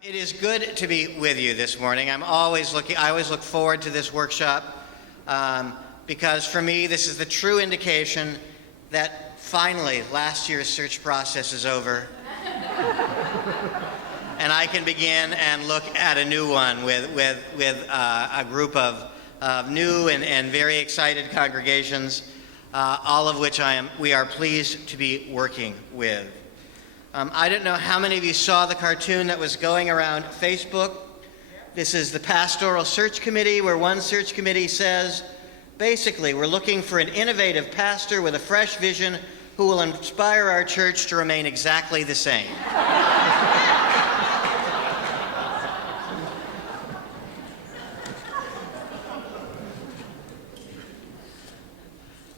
It is good to be with you this morning. I always look forward to this workshop because for me this is the true indication that finally last year's search process is over and I can begin and look at a new one with a group of new and very excited congregations, all of which we are pleased to be working with. I don't know how many of you saw the cartoon that was going around Facebook. This is the Pastoral Search Committee, where one search committee says, basically, we're looking for an innovative pastor with a fresh vision who will inspire our church to remain exactly the same.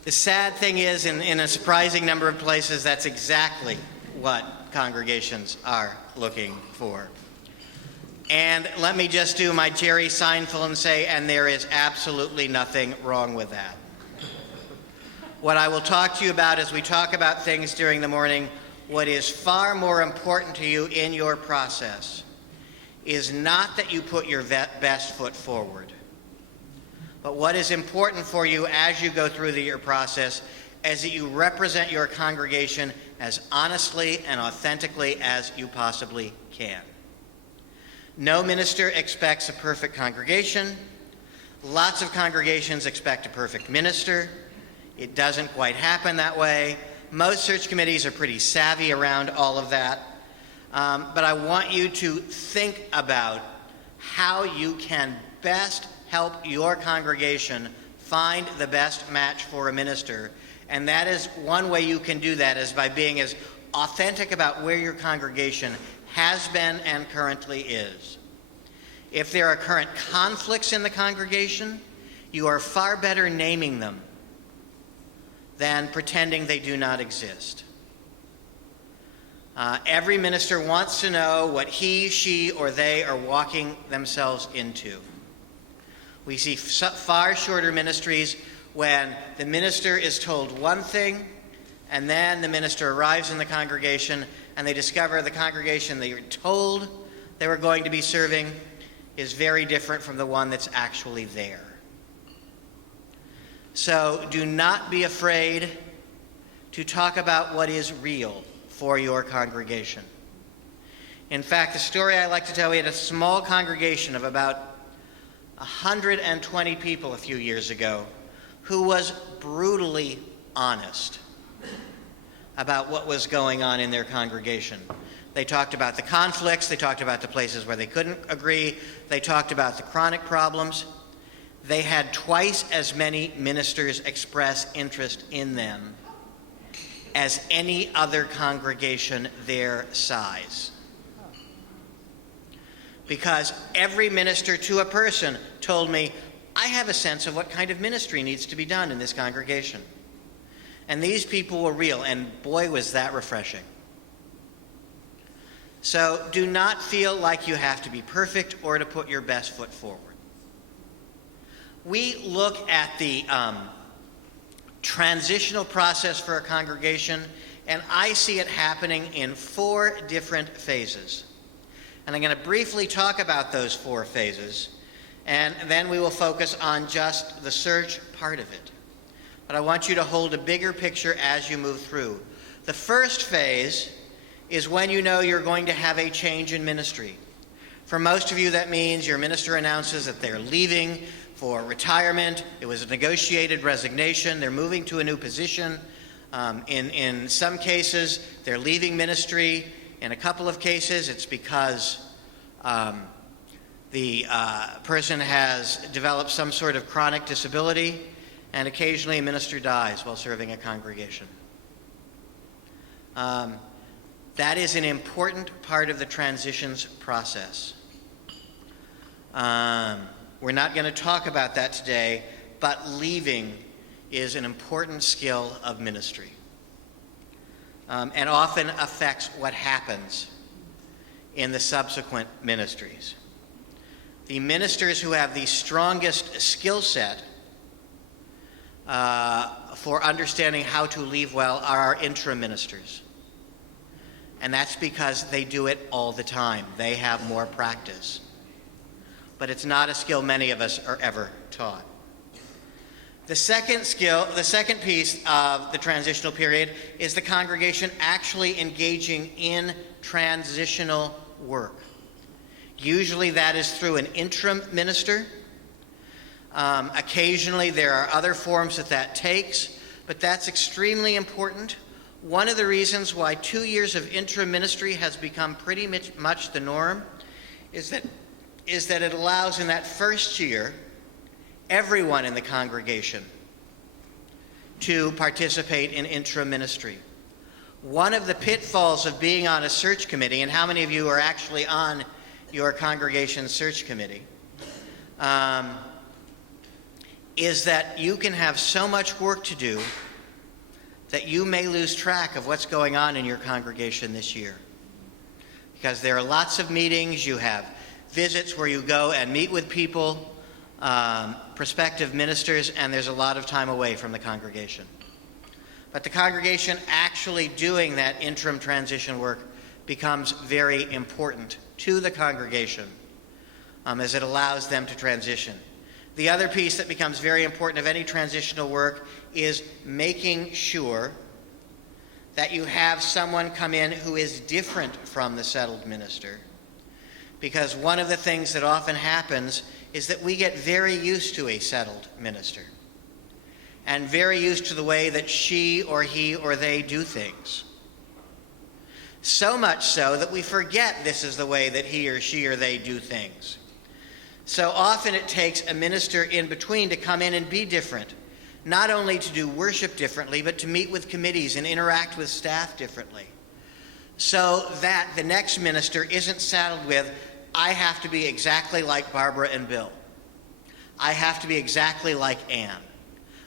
The sad thing is, in a surprising number of places, that's exactly what congregations are looking for. And let me just do my Jerry Seinfeld and say, and there is absolutely nothing wrong with that. What I will talk to you about as we talk about things during the morning, what is far more important to you in your process is not that you put your best foot forward, but what is important for you as you go through your process is that you represent your congregation as honestly and authentically as you possibly can. No minister expects a perfect congregation. Lots of congregations expect a perfect minister. It doesn't quite happen that way. Most search committees are pretty savvy around all of that. But I want you to think about how you can best help your congregation find the best match for a minister. And that is one way you can do that is by being as authentic about where your congregation has been and currently is. If there are current conflicts in the congregation, you are far better naming them than pretending they do not exist. Every minister wants to know what he, she, or they are walking themselves into. We see far shorter ministries when the minister is told one thing, and then the minister arrives in the congregation, and they discover the congregation they were told they were going to be serving is very different from the one that's actually there. So do not be afraid to talk about what is real for your congregation. In fact, the story I like to tell, we had a small congregation of about 120 people a few years ago who was brutally honest about what was going on in their congregation. They talked about the conflicts, they talked about the places where they couldn't agree, they talked about the chronic problems. They had twice as many ministers express interest in them as any other congregation their size. Because every minister to a person told me, I have a sense of what kind of ministry needs to be done in this congregation. And these people were real, and boy, was that refreshing. So do not feel like you have to be perfect or to put your best foot forward. We look at the transitional process for a congregation, and I see it happening in 4 different phases. And I'm going to briefly talk about those 4 phases, and then we will focus on just the search part of it. But I want you to hold a bigger picture as you move through. The first phase is when you know you're going to have a change in ministry. For most of you, that means your minister announces that they're leaving for retirement. It was a negotiated resignation. They're moving to a new position. In some cases, they're leaving ministry. In a couple of cases, it's because the person has developed some sort of chronic disability, and occasionally a minister dies while serving a congregation. That is an important part of the transitions process. We're not going to talk about that today, but leaving is an important skill of ministry, and often affects what happens in the subsequent ministries. The ministers who have the strongest skill set for understanding how to leave well are our interim ministers. And that's because they do it all the time. They have more practice. But it's not a skill many of us are ever taught. The second piece of the transitional period is the congregation actually engaging in transitional work. Usually that is through an interim minister. Occasionally there are other forms that takes, but that's extremely important. One of the reasons why 2 years of interim ministry has become pretty much the norm is that it allows in that first year everyone in the congregation to participate in interim ministry. One of the pitfalls of being on a search committee, and how many of you are actually on your congregation's search committee, is that you can have so much work to do that you may lose track of what's going on in your congregation this year. Because there are lots of meetings, you have visits where you go and meet with people, prospective ministers, and there's a lot of time away from the congregation. But the congregation actually doing that interim transition work becomes very important to the congregation as it allows them to transition. The other piece that becomes very important of any transitional work is making sure that you have someone come in who is different from the settled minister. Because one of the things that often happens is that we get very used to a settled minister and very used to the way that she or he or they do things. So much so that we forget this is the way that he or she or they do things. So often it takes a minister in between to come in and be different, not only to do worship differently, but to meet with committees and interact with staff differently, so that the next minister isn't saddled with, I have to be exactly like Barbara and Bill. I have to be exactly like Ann.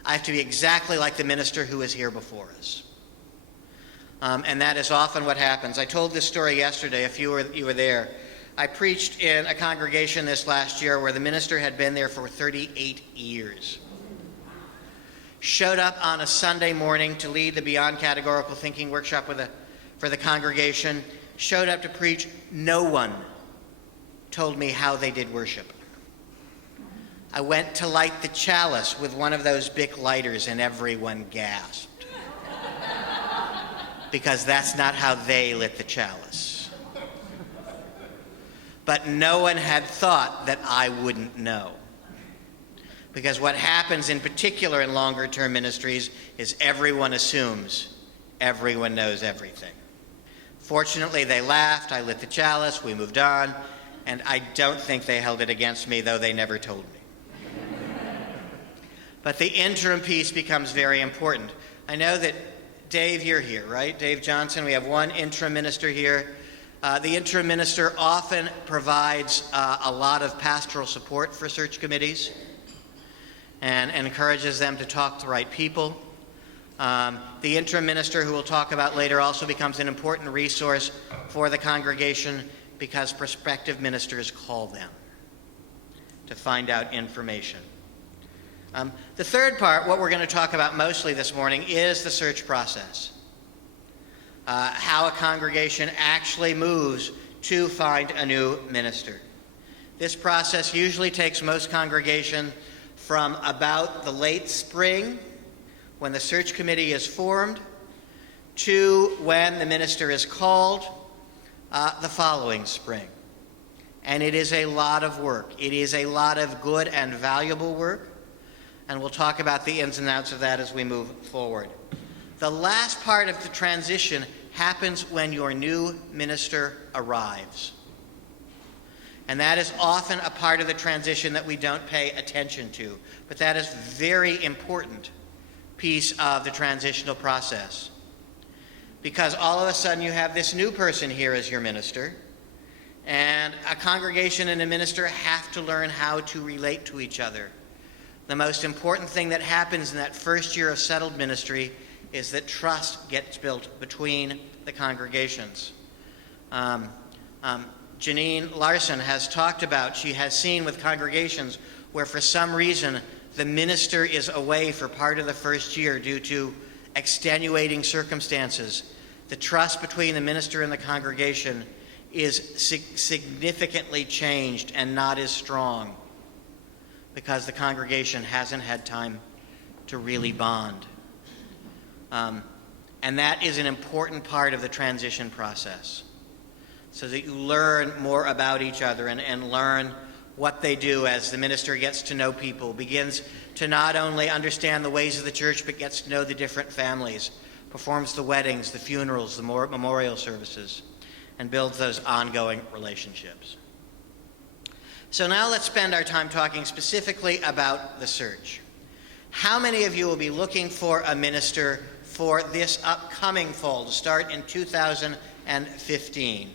I have to be exactly like the minister who was here before us. And that is often what happens. I told this story yesterday, if you were there. I preached in a congregation this last year where the minister had been there for 38 years. Showed up on a Sunday morning to lead the Beyond Categorical Thinking workshop for the congregation. Showed up to preach. No one told me how they did worship. I went to light the chalice with one of those Bic lighters and everyone gasped. Because that's not how they lit the chalice. But no one had thought that I wouldn't know. Because what happens in particular in longer term ministries is everyone assumes everyone knows everything. Fortunately, they laughed, I lit the chalice, we moved on, and I don't think they held it against me, though they never told me. But the interim piece becomes very important. I know that Dave, you're here, right? Dave Johnson, we have one interim minister here. The interim minister often provides a lot of pastoral support for search committees and encourages them to talk to the right people. The interim minister, who we'll talk about later, also becomes an important resource for the congregation because prospective ministers call them to find out information. The third part, what we're going to talk about mostly this morning, is the search process. How a congregation actually moves to find a new minister. This process usually takes most congregations from about the late spring, when the search committee is formed, to when the minister is called the following spring. And it is a lot of work. It is a lot of good and valuable work, and we'll talk about the ins and outs of that as we move forward. The last part of the transition happens when your new minister arrives. And that is often a part of the transition that we don't pay attention to. But that is a very important piece of the transitional process. Because all of a sudden you have this new person here as your minister, and a congregation and a minister have to learn how to relate to each other. The most important thing that happens in that first year of settled ministry is that trust gets built between the congregations. Janine Larson has talked about, she has seen with congregations where for some reason the minister is away for part of the first year due to extenuating circumstances, the trust between the minister and the congregation is significantly changed and not as strong because the congregation hasn't had time to really bond. And that is an important part of the transition process, so that you learn more about each other and learn what they do as the minister gets to know people, begins to not only understand the ways of the church, but gets to know the different families, performs the weddings, the funerals, the memorial services, and builds those ongoing relationships. So now let's spend our time talking specifically about the search. How many of you will be looking for a minister for this upcoming fall to start in 2015?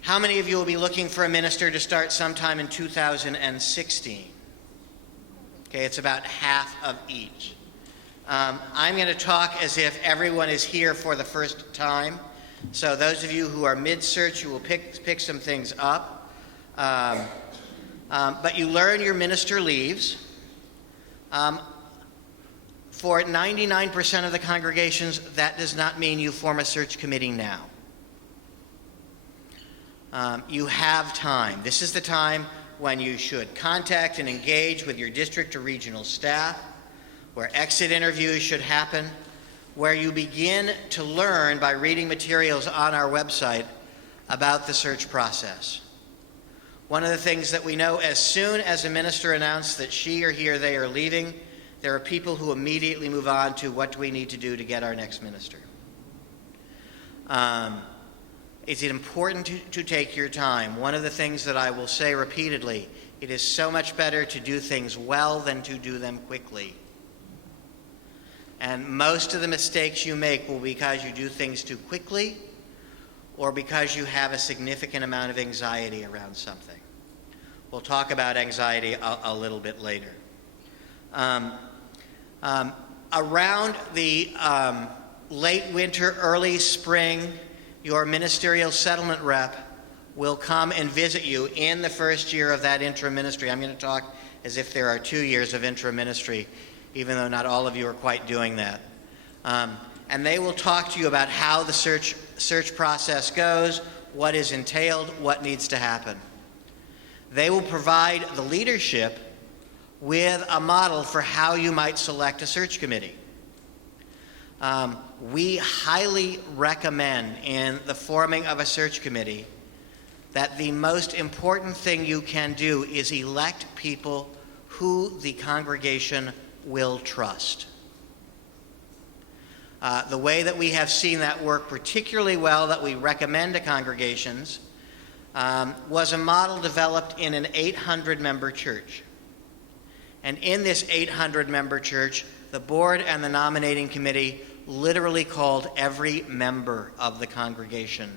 How many of you will be looking for a minister to start sometime in 2016? Okay, it's about half of each. I'm going to talk as if everyone is here for the first time. So those of you who are mid-search, you will pick some things up. But you learn your minister leaves. For 99% of the congregations, that does not mean you form a search committee now. You have time. This is the time when you should contact and engage with your district or regional staff, where exit interviews should happen, where you begin to learn by reading materials on our website about the search process. One of the things that we know, as soon as a minister announced that she or he or they are leaving, there are people who immediately move on to what do we need to do to get our next minister. Is it important to take your time? One of the things that I will say repeatedly, it is so much better to do things well than to do them quickly. And most of the mistakes you make will be because you do things too quickly or because you have a significant amount of anxiety around something. We'll talk about anxiety a little bit later. Around the late winter, early spring, your ministerial settlement rep will come and visit you in the first year of that interim ministry. I'm going to talk as if there are 2 years of interim ministry, even though not all of you are quite doing that. And they will talk to you about how the search process goes, what is entailed, what needs to happen. They will provide the leadership with a model for how you might select a search committee. We highly recommend in the forming of a search committee that the most important thing you can do is elect people who the congregation will trust. The way that we have seen that work particularly well, that we recommend to congregations, was a model developed in an 800-member church. And in this 800-member church, the board and the nominating committee literally called every member of the congregation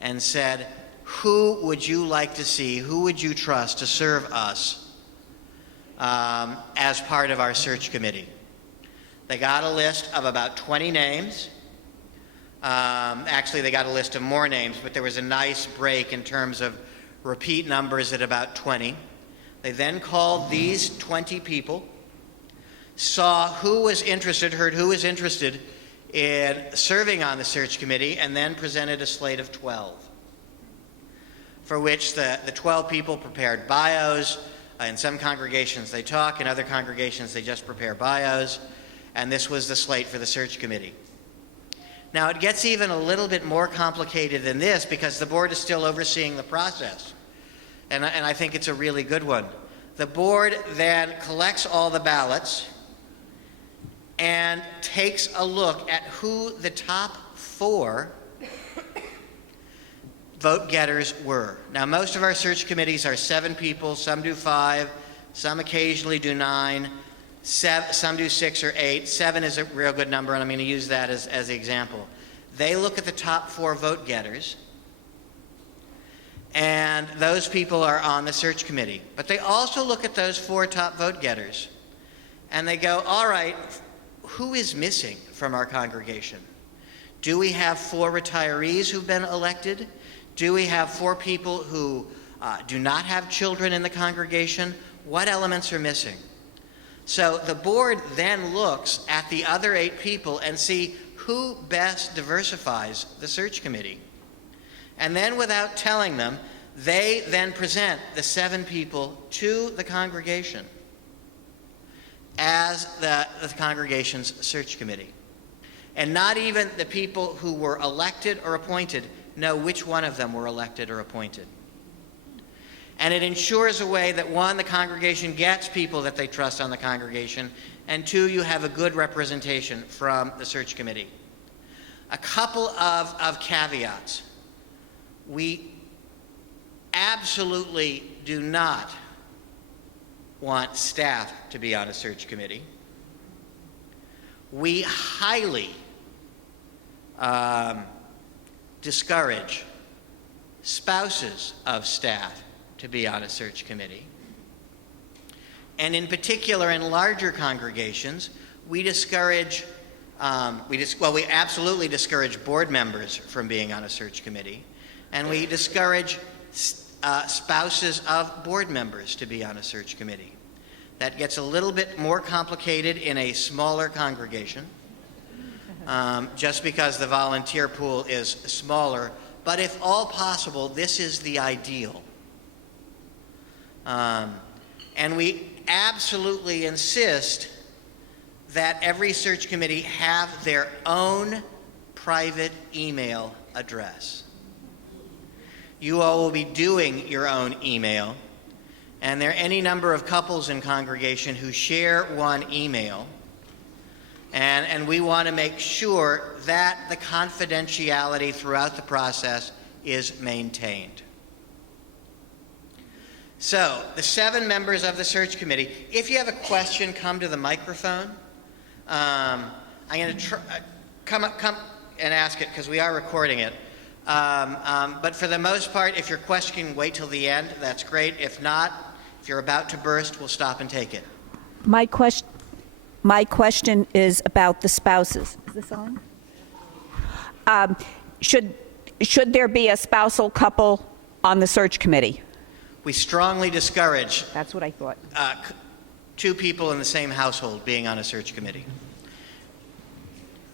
and said, who would you like to see, who would you trust to serve us as part of our search committee? They got a list of about 20 names. Actually, they got a list of more names, but there was a nice break in terms of repeat numbers at about 20. They then called these 20 people, saw who was interested, heard who was interested in serving on the search committee, and then presented a slate of 12, for which the 12 people prepared bios. In some congregations they talk, in other congregations they just prepare bios, and this was the slate for the search committee. Now it gets even a little bit more complicated than this because the board is still overseeing the process, and I think it's a really good one. The board then collects all the ballots and takes a look at who the top 4 vote getters were. Now, most of our search committees are 7 people. Some do 5. Some occasionally do 9. Some do 6 or 8. 7 is a real good number, and I'm going to use that as the example. They look at the top 4 vote getters, and those people are on the search committee. But they also look at those 4 top vote getters, and they go, all right, who is missing from our congregation? Do we have 4 retirees who've been elected? Do we have 4 people who do not have children in the congregation? What elements are missing? So the board then looks at the other 8 people and see who best diversifies the search committee. And then without telling them, they then present the 7 people to the congregation as the congregation's search committee. And not even the people who were elected or appointed know which one of them were elected or appointed. And it ensures a way that, 1, the congregation gets people that they trust on the congregation, and 2, you have a good representation from the search committee. A couple of caveats. We absolutely do not want staff to be on a search committee. We highly discourage spouses of staff to be on a search committee. And in particular, in larger congregations, we discourage, we absolutely discourage board members from being on a search committee, and we discourage spouses of board members to be on a search committee. That gets a little bit more complicated in a smaller congregation, just because the volunteer pool is smaller, but if all possible, this is the ideal. And we absolutely insist that every search committee have their own private email address. You all will be doing your own email, and there are any number of couples in congregation who share one email, and we want to make sure that the confidentiality throughout the process is maintained. So, the 7 members of the search committee, if you have a question, come to the microphone. I'm going to come and ask it because we are recording it. But for the most part, if your question can wait till the end, that's great. If not, if you're about to burst, we'll stop and take it. My question is about the spouses. Is this on? Should there be a spousal couple on the search committee? We strongly discourage That's what I thought. 2 people in the same household being on a search committee.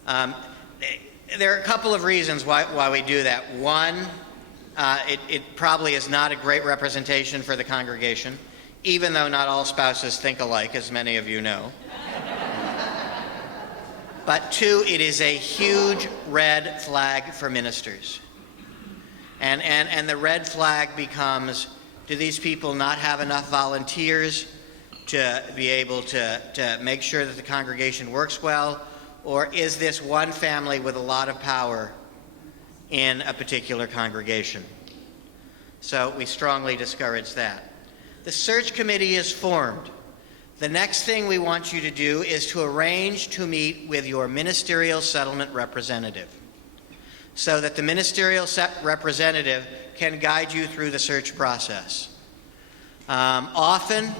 There are a couple of reasons why we do that. One, it probably is not a great representation for the congregation, even though not all spouses think alike, as many of you know. But 2, it is a huge red flag for ministers. And the red flag becomes, do these people not have enough volunteers to be able to make sure that the congregation works well? Or is this one family with a lot of power in a particular congregation? So we strongly discourage that. The search committee is formed. The next thing we want you to do is to arrange to meet with your ministerial settlement representative, so that the ministerial representative can guide you through the search process. Often,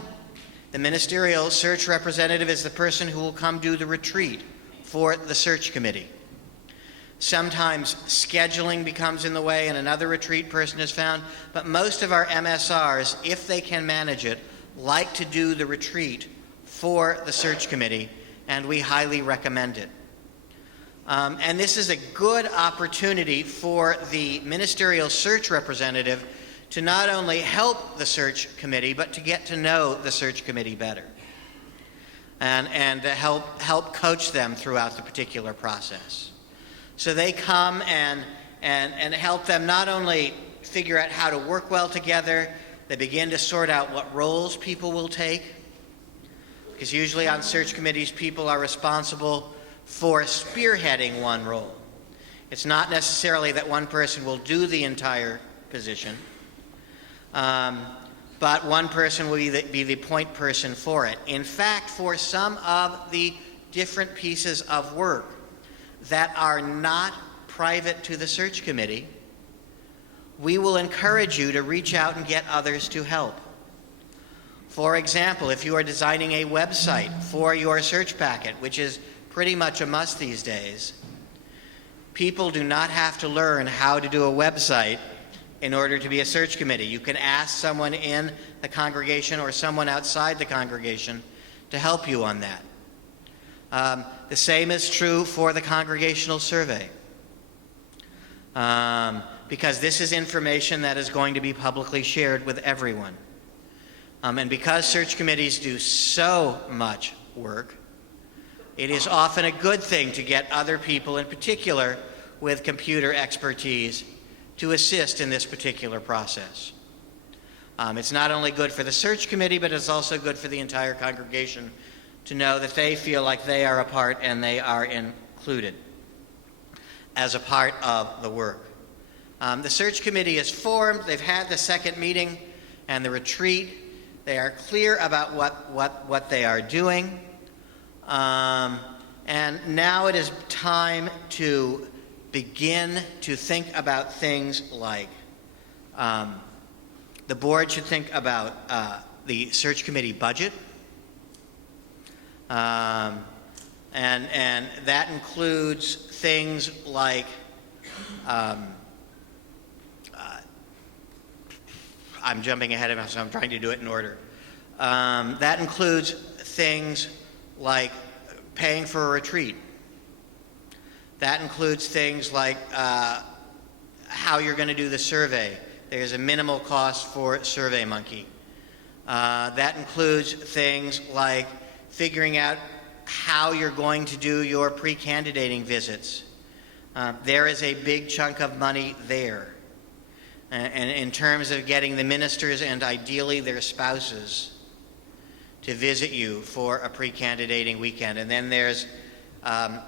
the ministerial search representative is the person who will come do the retreat for the search committee. Sometimes scheduling becomes in the way and another retreat person is found, but most of our MSRs, if they can manage it, like to do the retreat for the search committee, and we highly recommend it. And this is a good opportunity for the ministerial search representative to not only help the search committee, but to get to know the search committee better, and to help coach them throughout the particular process. So they come and help them not only figure out how to work well together, they begin to sort out what roles people will take, because usually on search committees, people are responsible for spearheading one role. It's not necessarily that one person will do the entire position, but one person will be the point person for it. In fact, for some of the different pieces of work that are not private to the search committee, we will encourage you to reach out and get others to help. For example, if you are designing a website for your search packet, which is pretty much a must these days, people do not have to learn how to do a website in order to be a search committee. You can ask someone in the congregation or someone outside the congregation to help you on that. The same is true for the congregational survey, because this is information that is going to be publicly shared with everyone. And because search committees do so much work, it is often a good thing to get other people, in particular with computer expertise, to assist in this particular process. It's not only good for the search committee, but it's also good for the entire congregation to know that they feel like they are a part and they are included as a part of the work. The search committee is formed. They've had the second meeting and the retreat. They are clear about what they are doing. And now it is time to begin to think about things like the board should think about the search committee budget. And that includes things like I'm jumping ahead of myself, so I'm trying to do it in order. That includes things like paying for a retreat. That includes things like how you're going to do the survey. There's a minimal cost for SurveyMonkey. That includes things like figuring out how you're going to do your pre-candidating visits. There is a big chunk of money there. And in terms of getting the ministers and ideally their spouses to visit you for a pre-candidating weekend. And then there's the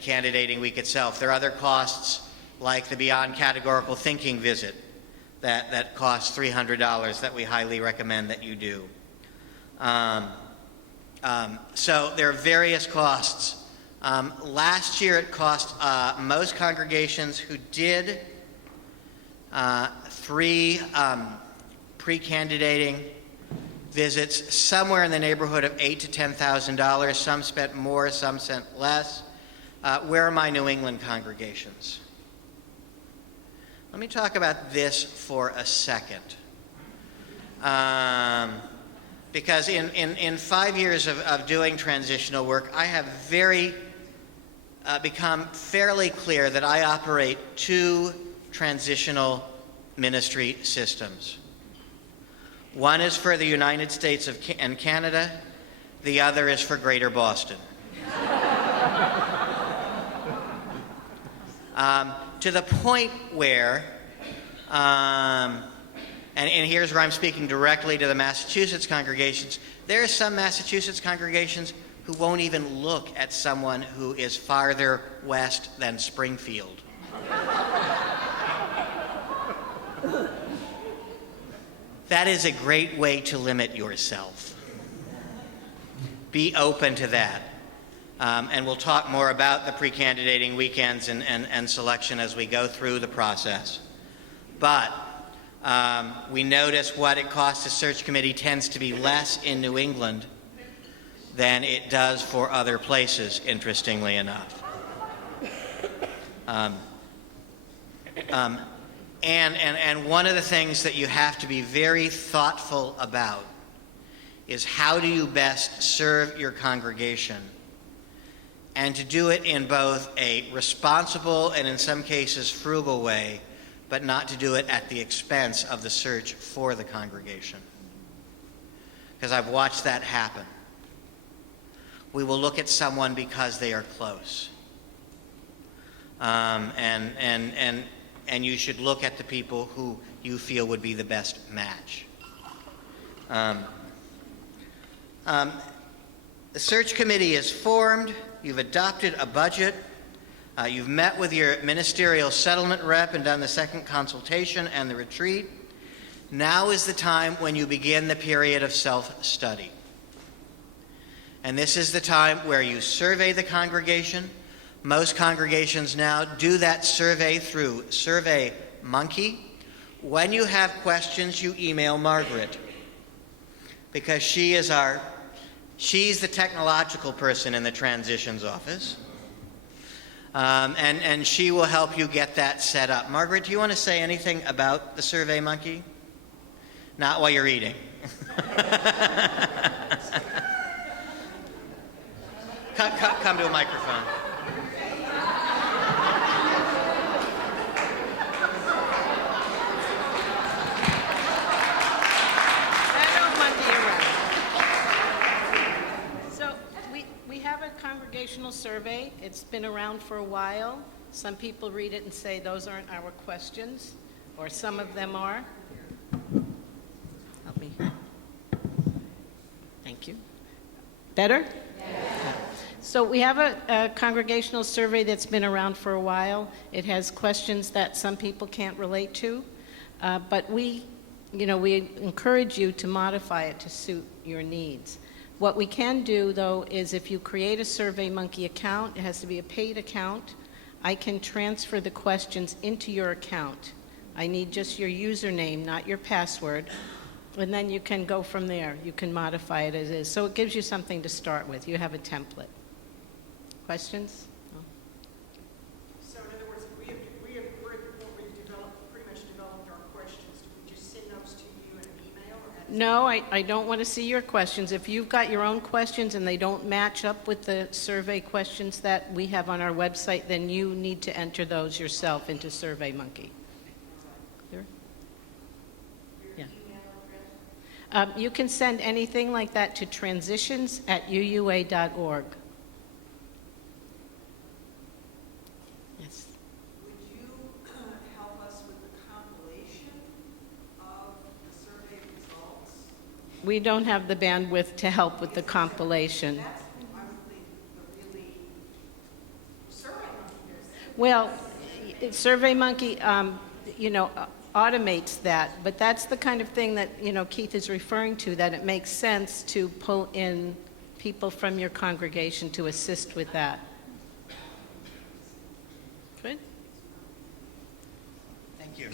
candidating week itself. There are other costs like the Beyond Categorical Thinking visit that costs $300 that we highly recommend that you do. So there are various costs. Last year it cost most congregations who did 3 pre-candidating visits somewhere in the neighborhood of $8,000 to $10,000. Some spent more, some spent less. Where are my New England congregations? Let me talk about this for a second. Because in 5 years of doing transitional work, I have become fairly clear that I operate 2 transitional ministry systems. One is for the United States and Canada. The other is for Greater Boston. To the point where, and here's where I'm speaking directly to the Massachusetts congregations, there are some Massachusetts congregations who won't even look at someone who is farther west than Springfield. That is a great way to limit yourself. Be open to that. And we'll talk more about the pre-candidating weekends and selection as we go through the process. But we notice what it costs a search committee tends to be less in New England than it does for other places, interestingly enough. And one of the things that you have to be very thoughtful about is how do you best serve your congregation, and to do it in both a responsible and in some cases frugal way, but not to do it at the expense of the search for the congregation. Because I've watched that happen. We will look at someone because they are close. And you should look at the people who you feel would be the best match. The search committee is formed. You've adopted a budget. You've met with your ministerial settlement rep and done the second consultation and the retreat. Now is the time when you begin the period of self-study. And this is the time where you survey the congregation. Most congregations now do that survey through SurveyMonkey. When you have questions, you email Margaret, because she's the technological person in the transitions office. And she will help you get that set up. Margaret, do you want to say anything about the SurveyMonkey? Not while you're eating. Come to a microphone. So we have a congregational survey. It's been around for a while. Some people read it and say those aren't our questions, or some of them are. Help me. Thank you. Better? Yes. So we have a congregational survey that's been around for a while. It has questions that some people can't relate to, but we encourage you to modify it to suit your needs. What we can do, though, is if you create a SurveyMonkey account, it has to be a paid account. I can transfer the questions into your account. I need just your username, not your password, and then you can go from there. You can modify it as is. So it gives you something to start with. You have a template. Questions? No? So in other words, we're at the point where you've pretty much developed our questions. Do we just send those to you in an email? Or No, I don't want to see your questions. If you've got your own questions and they don't match up with the survey questions that we have on our website, then you need to enter those yourself into SurveyMonkey. Clear? Yeah. You can send anything like that to transitions@uua.org. Yes. would you help us with the compilation of the survey results? We don't have the bandwidth to help with the compilation. That's, I would think, the really SurveyMonkey does that. Well, SurveyMonkey, automates that, but that's the kind of thing that, Keith is referring to, that it makes sense to pull in people from your congregation to assist with that. Good? Thank you.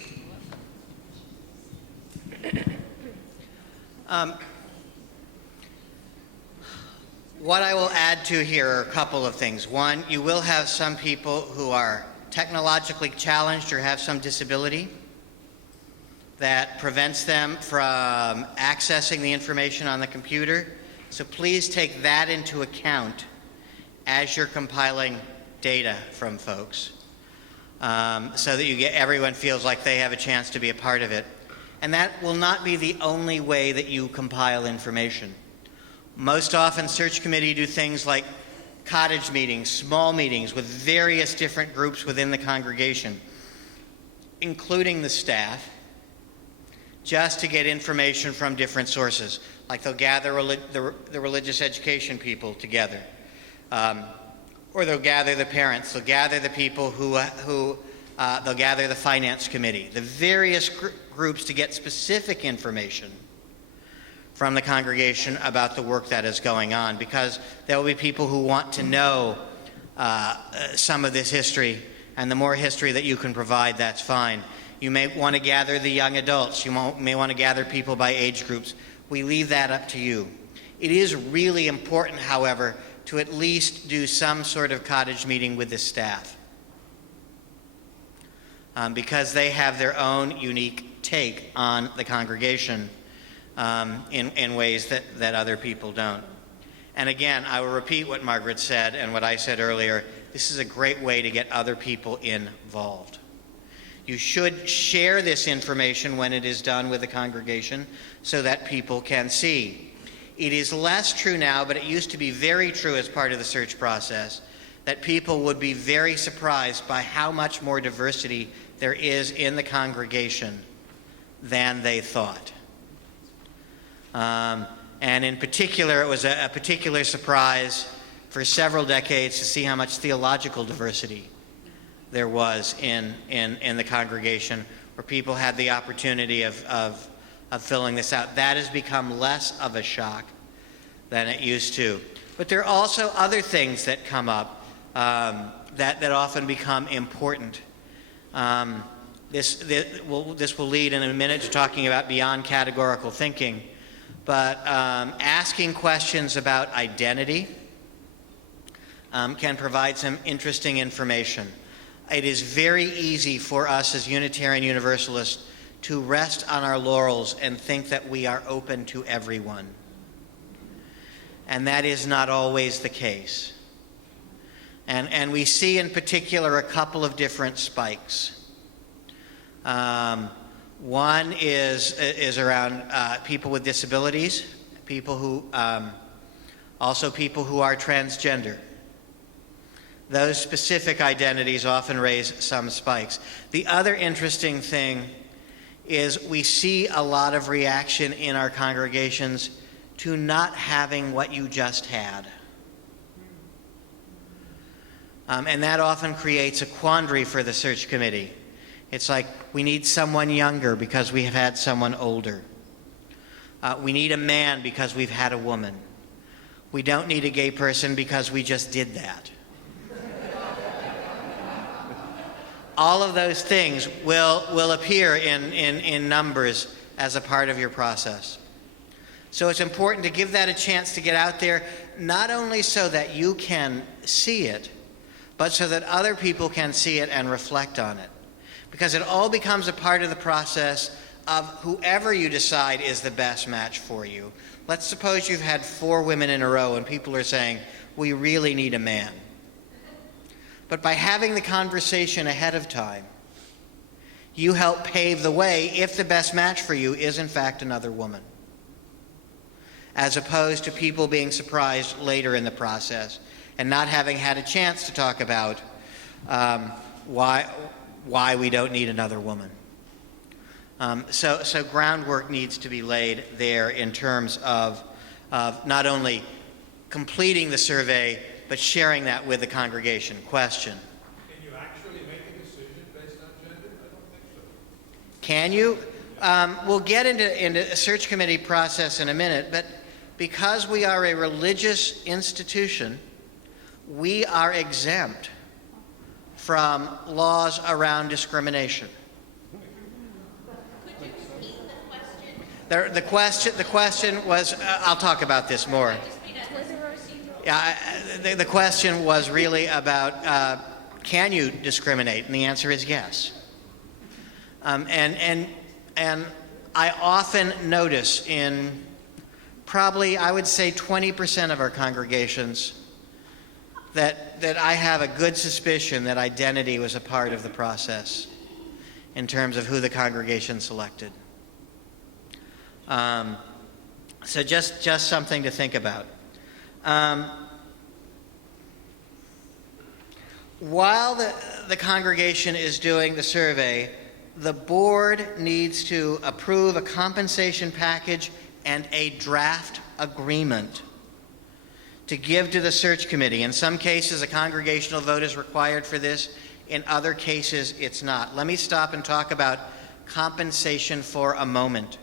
What I will add to here are a couple of things. One, you will have some people who are technologically challenged or have some disability that prevents them from accessing the information on the computer. So please take that into account as you're compiling data from folks, so that everyone feels like they have a chance to be a part of it. And that will not be the only way that you compile information. Most often, search committee do things like cottage meetings, small meetings with various different groups within the congregation, including the staff, just to get information from different sources. Like they'll gather the religious education people together, or they'll gather the parents, they'll gather the people they'll gather the finance committee, the various groups to get specific information from the congregation about the work that is going on, because there will be people who want to know some of this history, and the more history that you can provide, that's fine. You may want to gather the young adults. You may want to gather people by age groups. We leave that up to you. It is really important, however, to at least do some sort of cottage meeting with the staff, because they have their own unique take on the congregation in ways that other people don't. And again, I will repeat what Margaret said and what I said earlier. This is a great way to get other people involved. You should share this information when it is done with the congregation so that people can see. It is less true now, but it used to be very true as part of the search process, that people would be very surprised by how much more diversity there is in the congregation than they thought. And in particular, it was a particular surprise for several decades to see how much theological diversity there was in the congregation, where people had the opportunity of filling this out. That has become less of a shock than it used to. But there are also other things that come up that often become important. This will lead in a minute to talking about beyond categorical thinking, but asking questions about identity can provide some interesting information. It is very easy for us as Unitarian Universalists to rest on our laurels and think that we are open to everyone. And that is not always the case. And we see in particular a couple of different spikes. One is around people with disabilities, people who also people who are transgender. Those specific identities often raise some spikes. The other interesting thing is we see a lot of reaction in our congregations to not having what you just had. And that often creates a quandary for the search committee. It's like, we need someone younger because we have had someone older. We need a man because we've had a woman. We don't need a gay person because we just did that. All of those things will appear in numbers as a part of your process. So it's important to give that a chance to get out there, not only so that you can see it, but so that other people can see it and reflect on it. Because it all becomes a part of the process of whoever you decide is the best match for you. Let's suppose you've had 4 women in a row and people are saying, we really need a man. But by having the conversation ahead of time, you help pave the way if the best match for you is in fact another woman, as opposed to people being surprised later in the process and not having had a chance to talk about why we don't need another woman. So groundwork needs to be laid there in terms of not only completing the survey, but sharing that with the congregation. Question. Can you actually make a decision based on gender? I don't think so. Can you? We'll get into a search committee process in a minute, but because we are a religious institution, we are exempt from laws around discrimination. The question was, I'll talk about this more. Yeah, the question was really about, can you discriminate? And the answer is yes. And I often notice in probably, I would say 20% of our congregations that I have a good suspicion that identity was a part of the process in terms of who the congregation selected. So just something to think about. While the congregation is doing the survey, the board needs to approve a compensation package and a draft agreement to give to the search committee. In some cases, a congregational vote is required for this. In other cases, it's not. Let me stop and talk about compensation for a moment.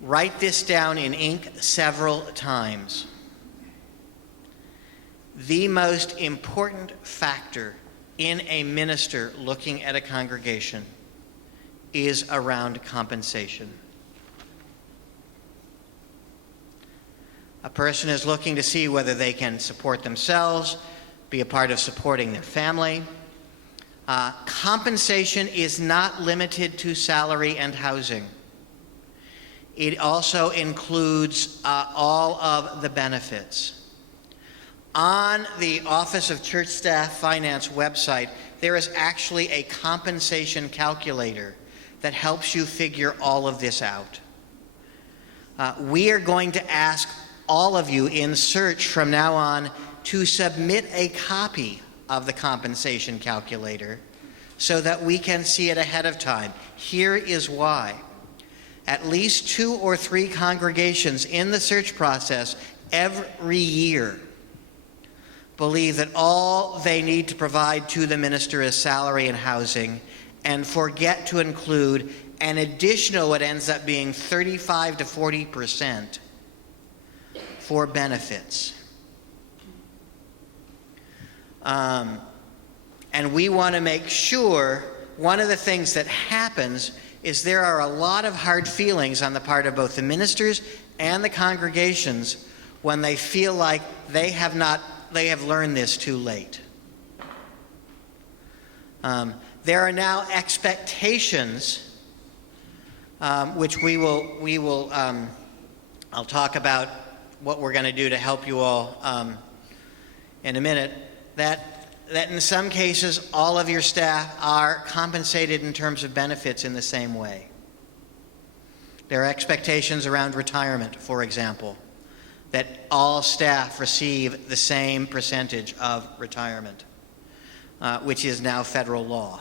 Write this down in ink several times. The most important factor in a minister looking at a congregation is around compensation. A person is looking to see whether they can support themselves, be a part of supporting their family. Compensation is not limited to salary and housing. It also includes all of the benefits. On the Office of Church Staff Finance website, there is actually a compensation calculator that helps you figure all of this out. We are going to ask all of you in search from now on to submit a copy of the compensation calculator so that we can see it ahead of time. Here is why. At least 2 or 3 congregations in the search process every year believe that all they need to provide to the minister is salary and housing, and forget to include an additional, what ends up being 35 to 40% for benefits. And we want to make sure, one of the things that happens is there are a lot of hard feelings on the part of both the ministers and the congregations when they feel like they have learned this too late. There are now expectations, which we will I'll talk about what we're going to do to help you all in a minute. that in some cases all of your staff are compensated in terms of benefits in the same way. There are expectations around retirement, for example, that all staff receive the same percentage of retirement, which is now federal law.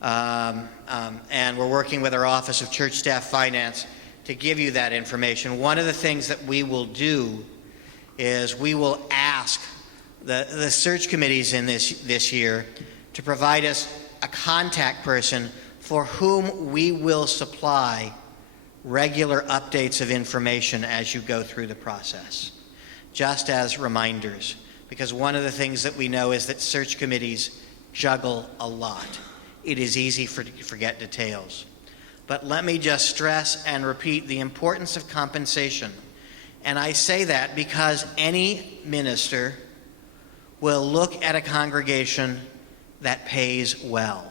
And we're working with our Office of Church Staff Finance to give you that information. One of the things that we will do is we will ask the search committees in this year to provide us a contact person for whom we will supply regular updates of information as you go through the process, just as reminders. Because one of the things that we know is that search committees juggle a lot. It is easy to forget details. But let me just stress and repeat the importance of compensation. And I say that because any minister will look at a congregation that pays well,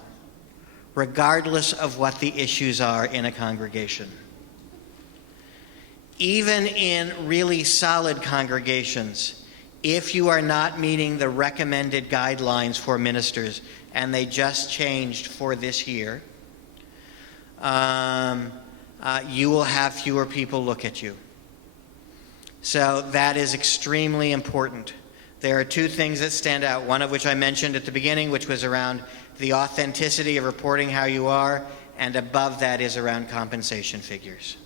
regardless of what the issues are in a congregation. Even in really solid congregations, if you are not meeting the recommended guidelines for ministers, and they just changed for this year, you will have fewer people look at you. So that is extremely important. There are two things that stand out, one of which I mentioned at the beginning, which was around the authenticity of reporting how you are, and above that is around compensation figures.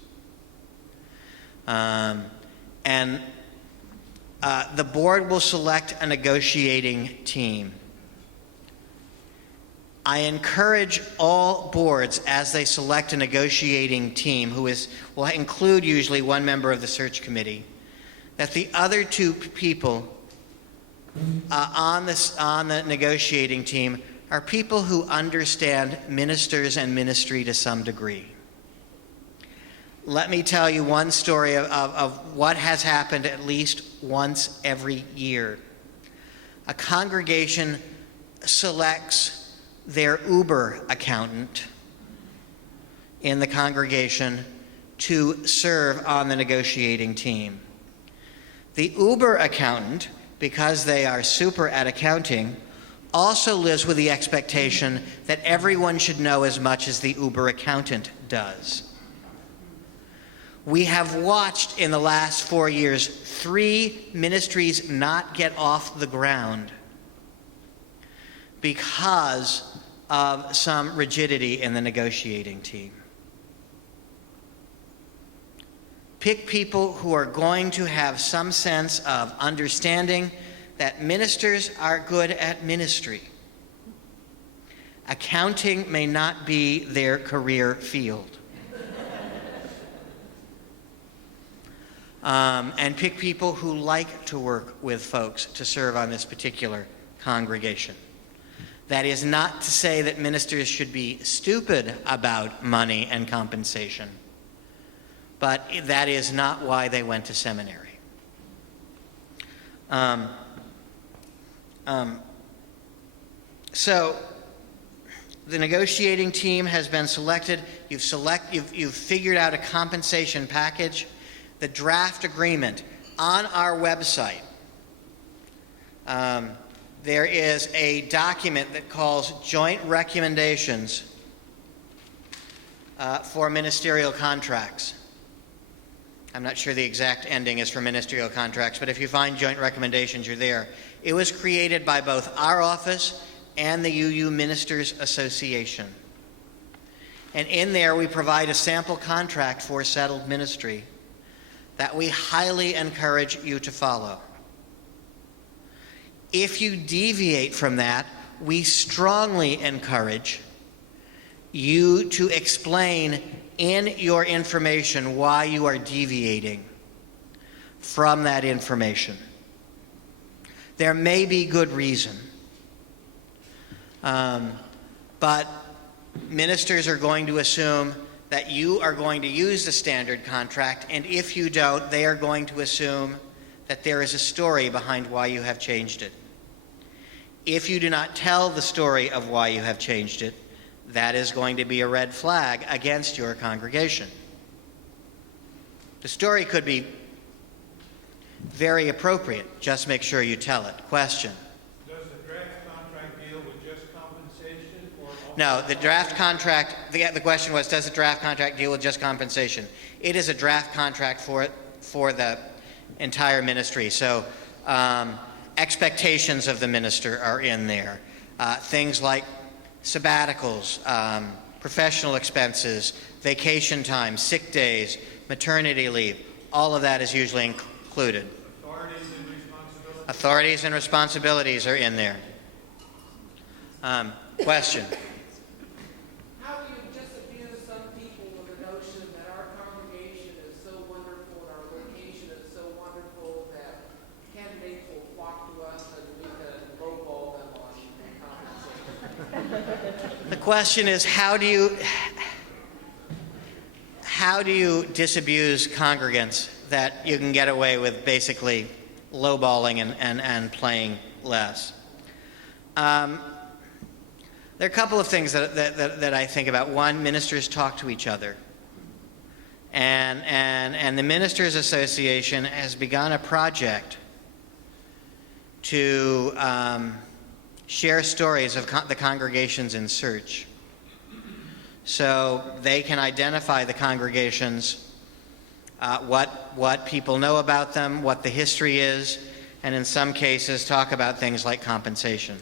The board will select a negotiating team. I encourage all boards, as they select a negotiating team, will include usually one member of the search committee, that the other two people on the negotiating team are people who understand ministers and ministry to some degree. Let me tell you one story of what has happened at least once every year. A congregation selects their Uber accountant in the congregation to serve on the negotiating team. The Uber accountant, because they are super at accounting, also lives with the expectation that everyone should know as much as the Uber accountant does. We have watched in the last 4 years 3 ministries not get off the ground because of some rigidity in the negotiating team. Pick people who are going to have some sense of understanding that ministers are good at ministry. Accounting may not be their career field. And pick people who like to work with folks to serve on this particular congregation. That is not to say that ministers should be stupid about money and compensation, but that is not why they went to seminary. So the negotiating team has been selected. You've figured out a compensation package. The draft agreement on our website. There is a document that calls Joint Recommendations for Ministerial Contracts. I'm not sure the exact ending is for ministerial contracts, but if you find Joint Recommendations, you're there. It was created by both our office and the UU Ministers Association. And in there, we provide a sample contract for settled ministry that we highly encourage you to follow. If you deviate from that, we strongly encourage you to explain in your information why you are deviating from that information. There may be good reason, but ministers are going to assume that you are going to use the standard contract, and if you don't, they are going to assume that there is a story behind why you have changed it. If you do not tell the story of why you have changed it, that is going to be a red flag against your congregation. The story could be Very appropriate. Just make sure you tell it. Question. Does the draft contract deal with just compensation or also? No, the draft contract, the question was, does the draft contract deal with just compensation? It is a draft contract for the entire ministry. So expectations of the minister are in there. Things like sabbaticals, professional expenses, vacation time, sick days, maternity leave, all of that is usually included. Authorities and responsibilities? Authorities and responsibilities are in there. Question. How do you disabuse some people with the notion that our congregation is so wonderful and our location is so wonderful that candidates will flock to us and we can lowball them on compensation? The question is, how do you disabuse congregants that you can get away with basically lowballing and playing less? There are a couple of things that I think about. One, ministers talk to each other. And the Ministers Association has begun a project to share stories of the congregations in search. So they can identify the congregations, what people know about them, what the history is, and in some cases talk about things like compensation.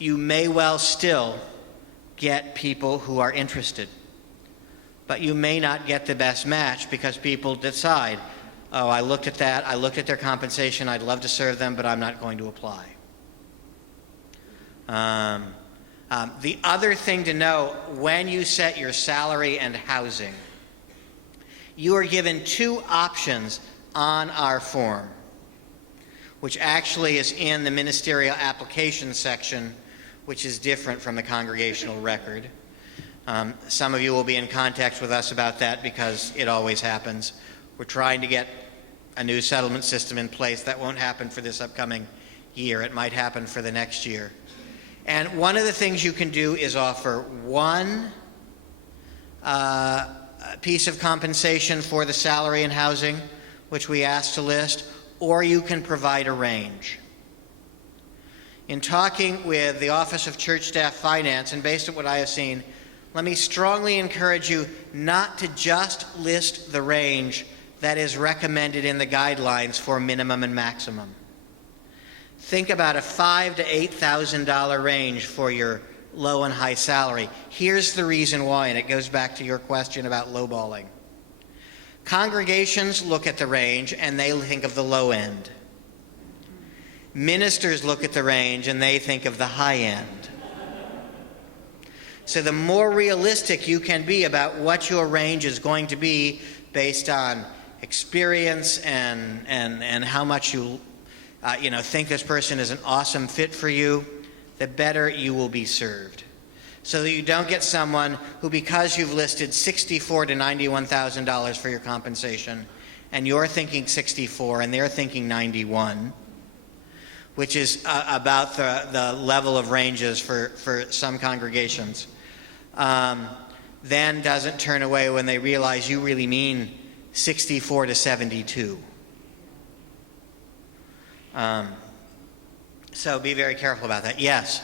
You may well still get people who are interested, but you may not get the best match because people decide, oh, I looked at that, I looked at their compensation, I'd love to serve them, but I'm not going to apply. The other thing to know, when you set your salary and housing, you are given two options on our form, which actually is in the ministerial application section, which is different from the congregational record. Some of you will be in contact with us about that because it always happens. We're trying to get a new settlement system in place. That won't happen for this upcoming year. It might happen for the next year. And one of the things you can do is offer one piece of compensation for the salary and housing, which we asked to list, or you can provide a range. In talking with the Office of Church Staff Finance, and based on what I have seen, let me strongly encourage you not to just list the range that is recommended in the guidelines for minimum and maximum. Think about a $5,000 to $8,000 range for your low and high salary. Here's the reason why, and it goes back to your question about lowballing. Congregations look at the range and they think of the low end. Ministers look at the range and they think of the high end. So the more realistic you can be about what your range is going to be based on experience and how much you think this person is an awesome fit for you, the better you will be served. So that you don't get someone who, because you've listed $64,000 to $91,000 for your compensation, and you're thinking 64 and they're thinking 91, which is about the level of ranges for some congregations, then doesn't turn away when they realize you really mean 64 to 72. So be very careful about that. Yes?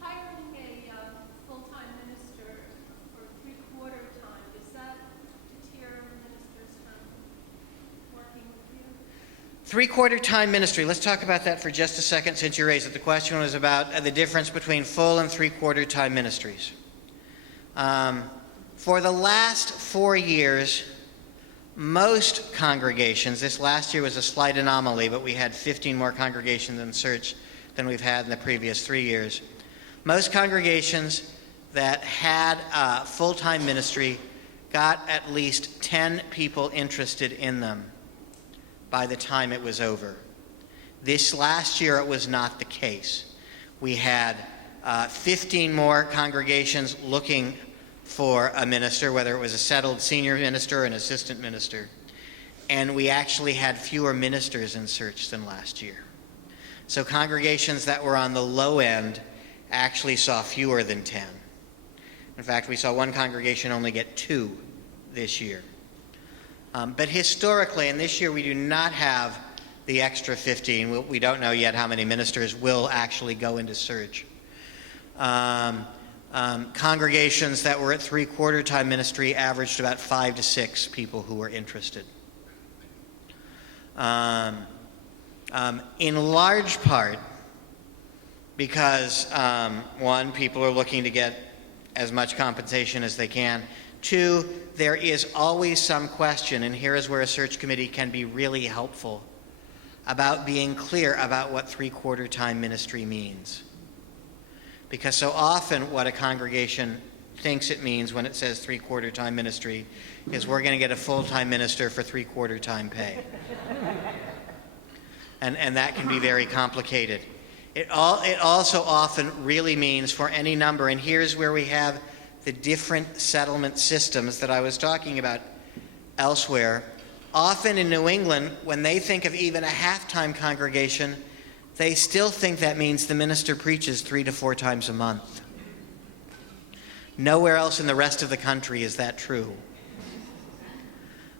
Hiring a full-time minister for three-quarter time, does that deter the minister's time working with you? Three-quarter time ministry. Let's talk about that for just a second since you raised it. The question was about the difference between full and three-quarter time ministries. For the last 4 years, most congregations, this last year was a slight anomaly, but we had 15 more congregations in search than we've had in the previous 3 years. Most congregations that had full-time ministry got at least 10 people interested in them by the time it was over. This last year, it was not the case. We had 15 more congregations looking for a minister, whether it was a settled senior minister or an assistant minister. And we actually had fewer ministers in search than last year. So congregations that were on the low end actually saw fewer than 10. In fact, we saw one congregation only get 2 this year. But historically, and this year we do not have the extra 15. We don't know yet how many ministers will actually go into search. Congregations that were at three-quarter time ministry averaged about 5 to 6 people who were interested. In large part because, one, people are looking to get as much compensation as they can. Two, there is always some question, and here is where a search committee can be really helpful, about being clear about what three-quarter time ministry means. Because so often what a congregation thinks it means when it says three-quarter time ministry is we're going to get a full-time minister for three-quarter time pay. And that can be very complicated. It also often really means for any number, and here's where we have the different settlement systems that I was talking about elsewhere. Often in New England, when they think of even a half-time congregation, they still think that means the minister preaches 3 to 4 times a month. Nowhere else in the rest of the country is that true.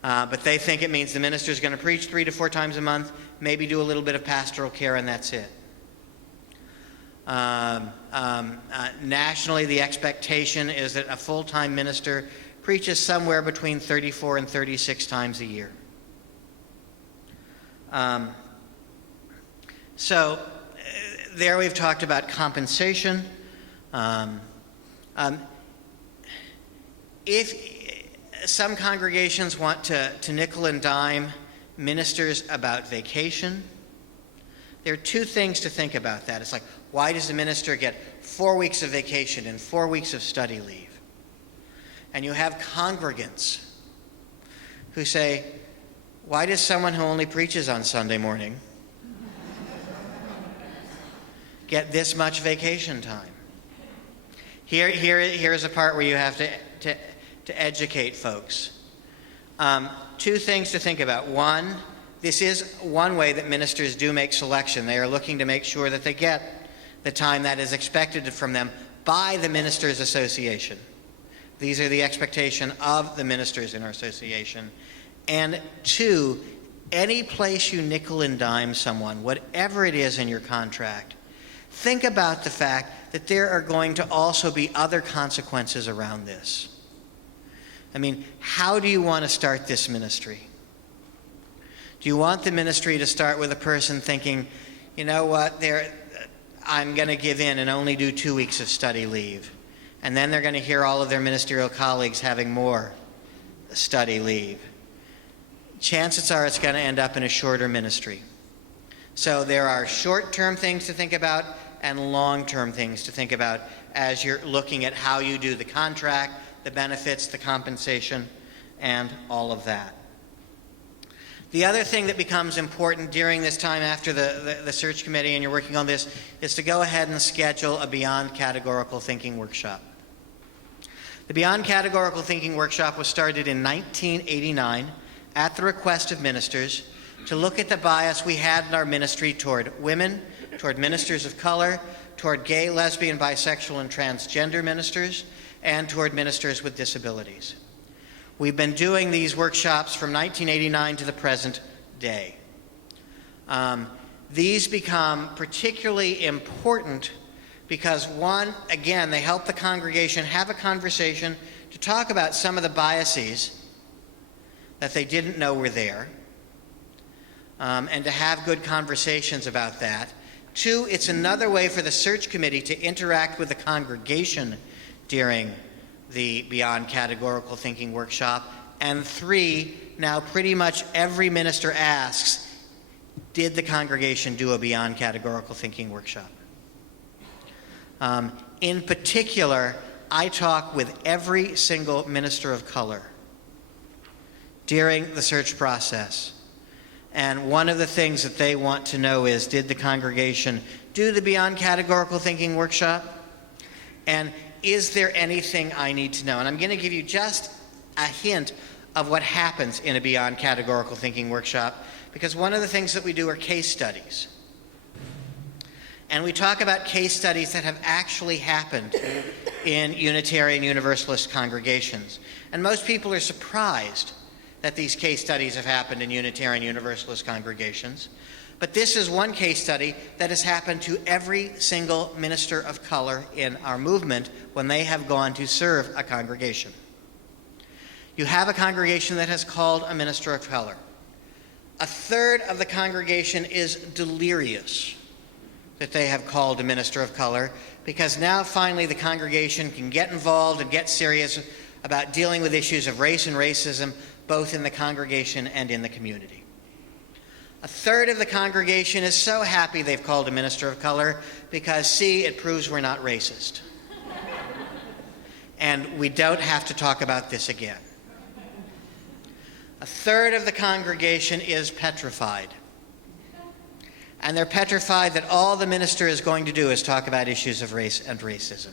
But they think it means the minister's going to preach 3 to 4 times a month, maybe do a little bit of pastoral care, and that's it. Nationally, the expectation is that a full-time minister preaches somewhere between 34 and 36 times a year. So there we've talked about compensation. If some congregations want to nickel and dime ministers about vacation, there are 2 things to think about that. It's like, why does a minister get 4 weeks of vacation and 4 weeks of study leave? And you have congregants who say, why does someone who only preaches on Sunday morning get this much vacation time? Here's a part where you have to educate folks. 2 things to think about. One, this is one way that ministers do make selection. They are looking to make sure that they get the time that is expected from them by the Ministers Association. These are the expectation of the ministers in our association. And 2, any place you nickel and dime someone, whatever it is in your contract, think about the fact that there are going to also be other consequences around this. I mean, how do you want to start this ministry? Do you want the ministry to start with a person thinking, you know what, I'm going to give in and only do 2 weeks of study leave. And then they're going to hear all of their ministerial colleagues having more study leave. Chances are it's going to end up in a shorter ministry. So there are short-term things to think about and long-term things to think about as you're looking at how you do the contract, the benefits, the compensation, and all of that. The other thing that becomes important during this time after the search committee and you're working on this is to go ahead and schedule a Beyond Categorical Thinking workshop. The Beyond Categorical Thinking workshop was started in 1989 at the request of ministers to look at the bias we had in our ministry toward women, toward ministers of color, toward gay, lesbian, bisexual, and transgender ministers, and toward ministers with disabilities. We've been doing these workshops from 1989 to the present day. These become particularly important because, one, again, they help the congregation have a conversation to talk about some of the biases that they didn't know were there, and to have good conversations about that. 2, it's another way for the search committee to interact with the congregation during the Beyond Categorical Thinking workshop. And 3, now pretty much every minister asks, did the congregation do a Beyond Categorical Thinking workshop? In particular, I talk with every single minister of color during the search process. And one of the things that they want to know is, did the congregation do the Beyond Categorical Thinking workshop? And is there anything I need to know? And I'm going to give you just a hint of what happens in a Beyond Categorical Thinking workshop, because one of the things that we do are case studies. And we talk about case studies that have actually happened in Unitarian Universalist congregations. And most people are surprised that these case studies have happened in Unitarian Universalist congregations, but this is one case study that has happened to every single minister of color in our movement when they have gone to serve a congregation. You have a congregation that has called a minister of color. A third of the congregation is delirious that they have called a minister of color, because now finally the congregation can get involved and get serious about dealing with issues of race and racism, both in the congregation and in the community. A third of the congregation is so happy they've called a minister of color because, see, it proves we're not racist. And we don't have to talk about this again. A third of the congregation is petrified. And they're petrified that all the minister is going to do is talk about issues of race and racism.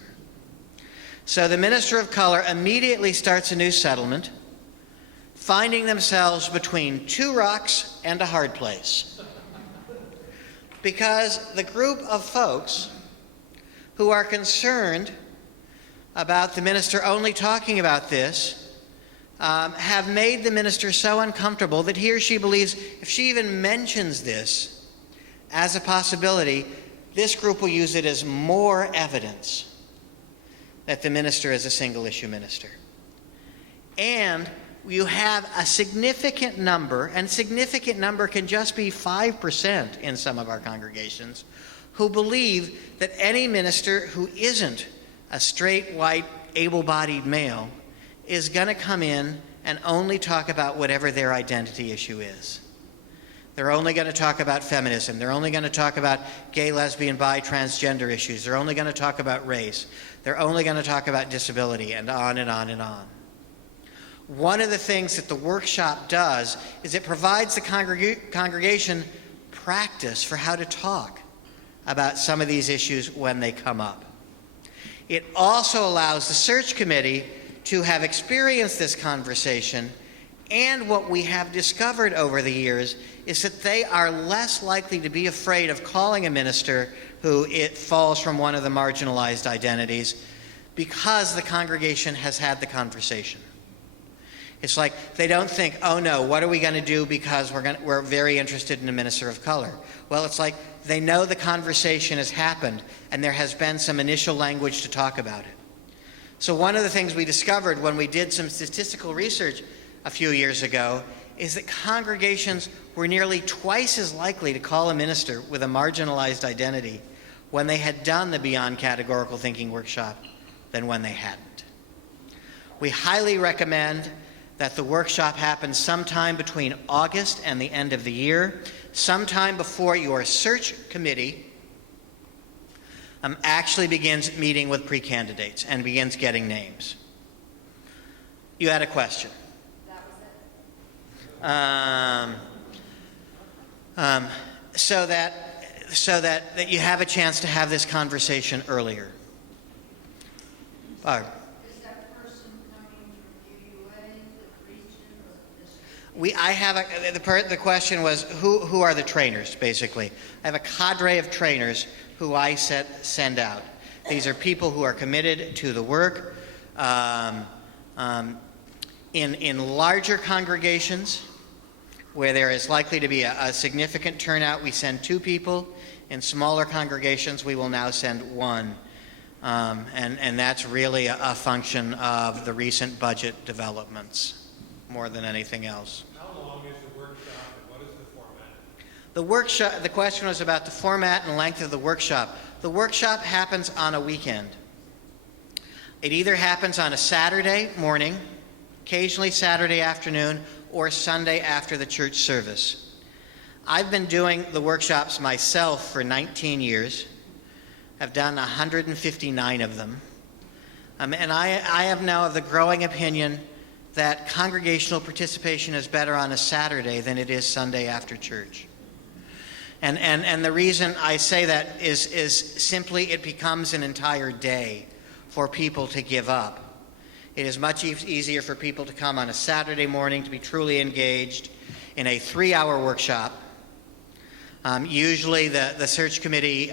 So the minister of color immediately starts a new settlement, finding themselves between two rocks and a hard place. Because the group of folks who are concerned about the minister only talking about this have made the minister so uncomfortable that he or she believes if she even mentions this as a possibility, this group will use it as more evidence that the minister is a single issue minister. And you have a significant number, and significant number can just be 5% in some of our congregations, who believe that any minister who isn't a straight, white, able-bodied male is going to come in and only talk about whatever their identity issue is. They're only going to talk about feminism. They're only going to talk about gay, lesbian, bi, transgender issues. They're only going to talk about race. They're only going to talk about disability, and on and on and on. One of the things that the workshop does is it provides the congregation practice for how to talk about some of these issues when they come up. It also allows the search committee to have experienced this conversation, and what we have discovered over the years is that they are less likely to be afraid of calling a minister who it falls from one of the marginalized identities, because the congregation has had the conversation. It's like they don't think, oh no, what are we going to do because we're very interested in a minister of color. Well, it's like they know the conversation has happened and there has been some initial language to talk about it. So one of the things we discovered when we did some statistical research a few years ago is that congregations were nearly twice as likely to call a minister with a marginalized identity when they had done the Beyond Categorical Thinking workshop than when they hadn't. We highly recommend that the workshop happens sometime between August and the end of the year, sometime before your search committee actually begins meeting with pre-candidates and begins getting names. You had a question. So that you have a chance to have this conversation earlier. Barb. Is that person coming from UUA, the region, or the The question was who are the trainers, basically. I have a cadre of trainers who I send out. These are people who are committed to the work. In larger congregations, where there is likely to be a significant turnout, we send 2 people. In smaller congregations, we will now send 1. And that's really a function of the recent budget developments more than anything else. How long is the workshop and what is the format? The question was about the format and length of the workshop. The workshop happens on a weekend. It either happens on a Saturday morning, occasionally Saturday afternoon, or Sunday after the church service. I've been doing the workshops myself for 19 years. I've done 159 of them. And I have now the growing opinion that congregational participation is better on a Saturday than it is Sunday after church. And the reason I say that is simply it becomes an entire day for people to give up. It is much easier for people to come on a Saturday morning to be truly engaged in a 3-hour workshop. Usually the search committee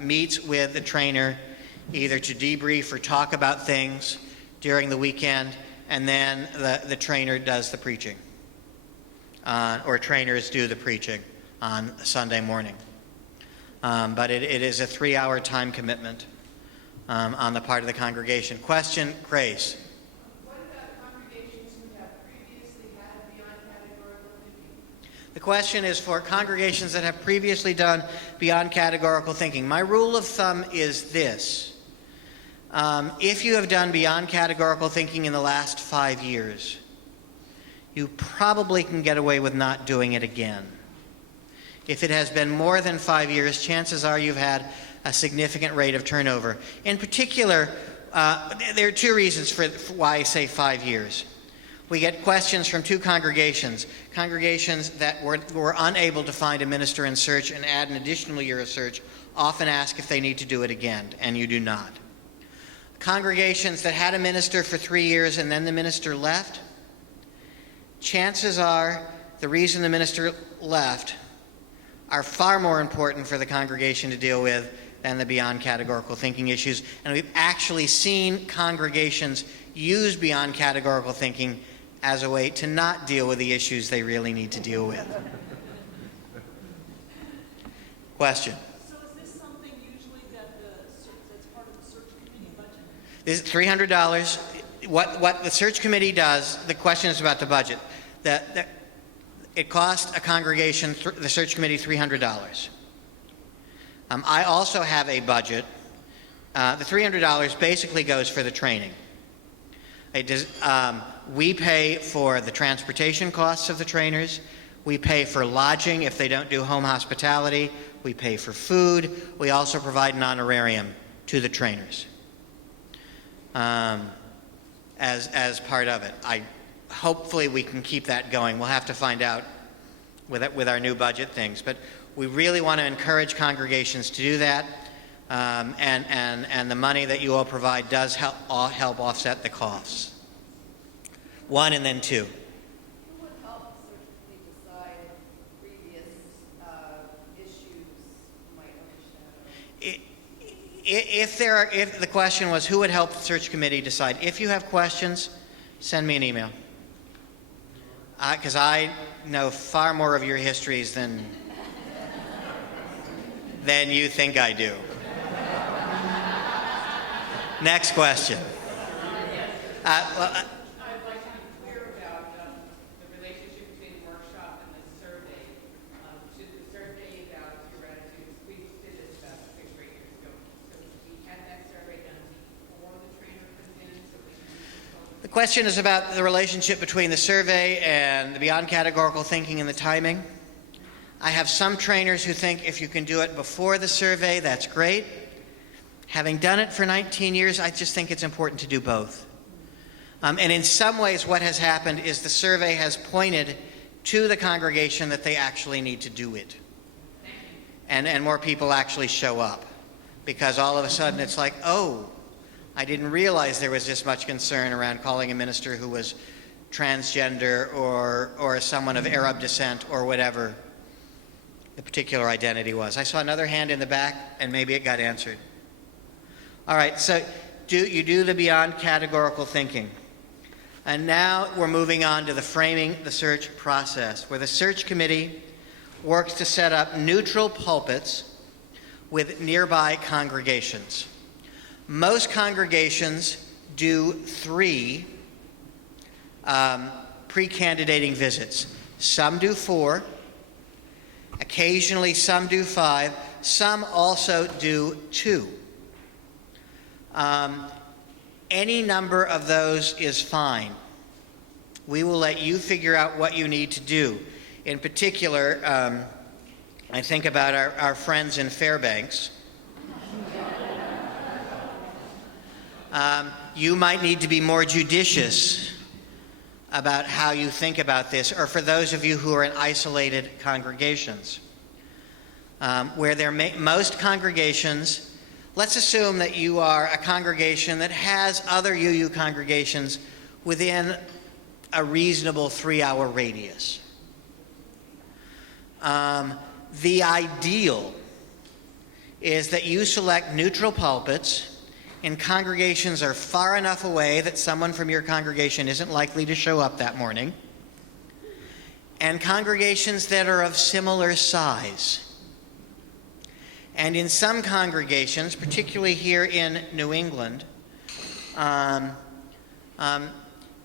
meets with the trainer either to debrief or talk about things during the weekend, and then the trainer does the preaching. or trainers do the preaching on Sunday morning. But it is a 3-hour time commitment on the part of the congregation. Question, Grace. What about congregations who have previously had beyond categorical thinking? The question is for congregations that have previously done beyond categorical thinking. My rule of thumb is this. If you have done beyond categorical thinking in the last 5 years, you probably can get away with not doing it again. If it has been more than 5 years, chances are you've had a significant rate of turnover. In particular, there are two reasons for why I say 5 years. We get questions from two congregations that were unable to find a minister in search and add an additional year of search, often ask if they need to do it again, and you do not. Congregations that had a minister for 3 years and then the minister left, chances are the reason the minister left are far more important for the congregation to deal with than the beyond categorical thinking issues. And we've actually seen congregations use beyond categorical thinking as a way to not deal with the issues they really need to deal with. Question. So is this something usually that's part of the search committee budget? This is $300. What the search committee does, the question is about the budget. It cost a congregation, the search committee, $300. I also have a budget. The $300 basically goes for the training. We pay for the transportation costs of the trainers. We pay for lodging if they don't do home hospitality. We pay for food. We also provide an honorarium to the trainers as part of it. Hopefully we can keep that going. We'll have to find out with our new budget things. But we really want to encourage congregations to do that. And the money that you all provide does help offset the costs. One and then two. Who would help the search committee decide if previous issues might overshadow? If the question was who would help the search committee decide, if you have questions, send me an email. Because I know far more of your histories than you think I do. Next question. I'd like to be clear about the relationship between the workshop and the survey. Should the survey about your attitudes, we did this about 6 or 8 years ago. So we had that survey done before the trainer comes in, so we can The question is about the relationship between the survey and the beyond categorical thinking and the timing. I have some trainers who think if you can do it before the survey, that's great. Having done it for 19 years, I just think it's important to do both. And in some ways, what has happened is the survey has pointed to the congregation that they actually need to do it. And more people actually show up. Because all of a sudden it's like, oh, I didn't realize there was this much concern around calling a minister who was transgender or someone of Arab descent or whatever the particular identity was. I saw another hand in the back, and maybe it got answered. All right, so you do the beyond categorical thinking. And now we're moving on to the framing the search process, where the search committee works to set up neutral pulpits with nearby congregations. Most congregations do 3 pre-candidating visits. Some do 4. Occasionally, some do 5. Some also do 2. Any number of those is fine. We will let you figure out what you need to do. In particular, I think about our friends in Fairbanks. You might need to be more judicious about how you think about this, or for those of you who are in isolated congregations. Where there most congregations, let's assume that you are a congregation that has other UU congregations within a reasonable 3-hour radius. The ideal is that you select neutral pulpits and congregations are far enough away that someone from your congregation isn't likely to show up that morning. and congregations that are of similar size. And in some congregations, particularly here in New England,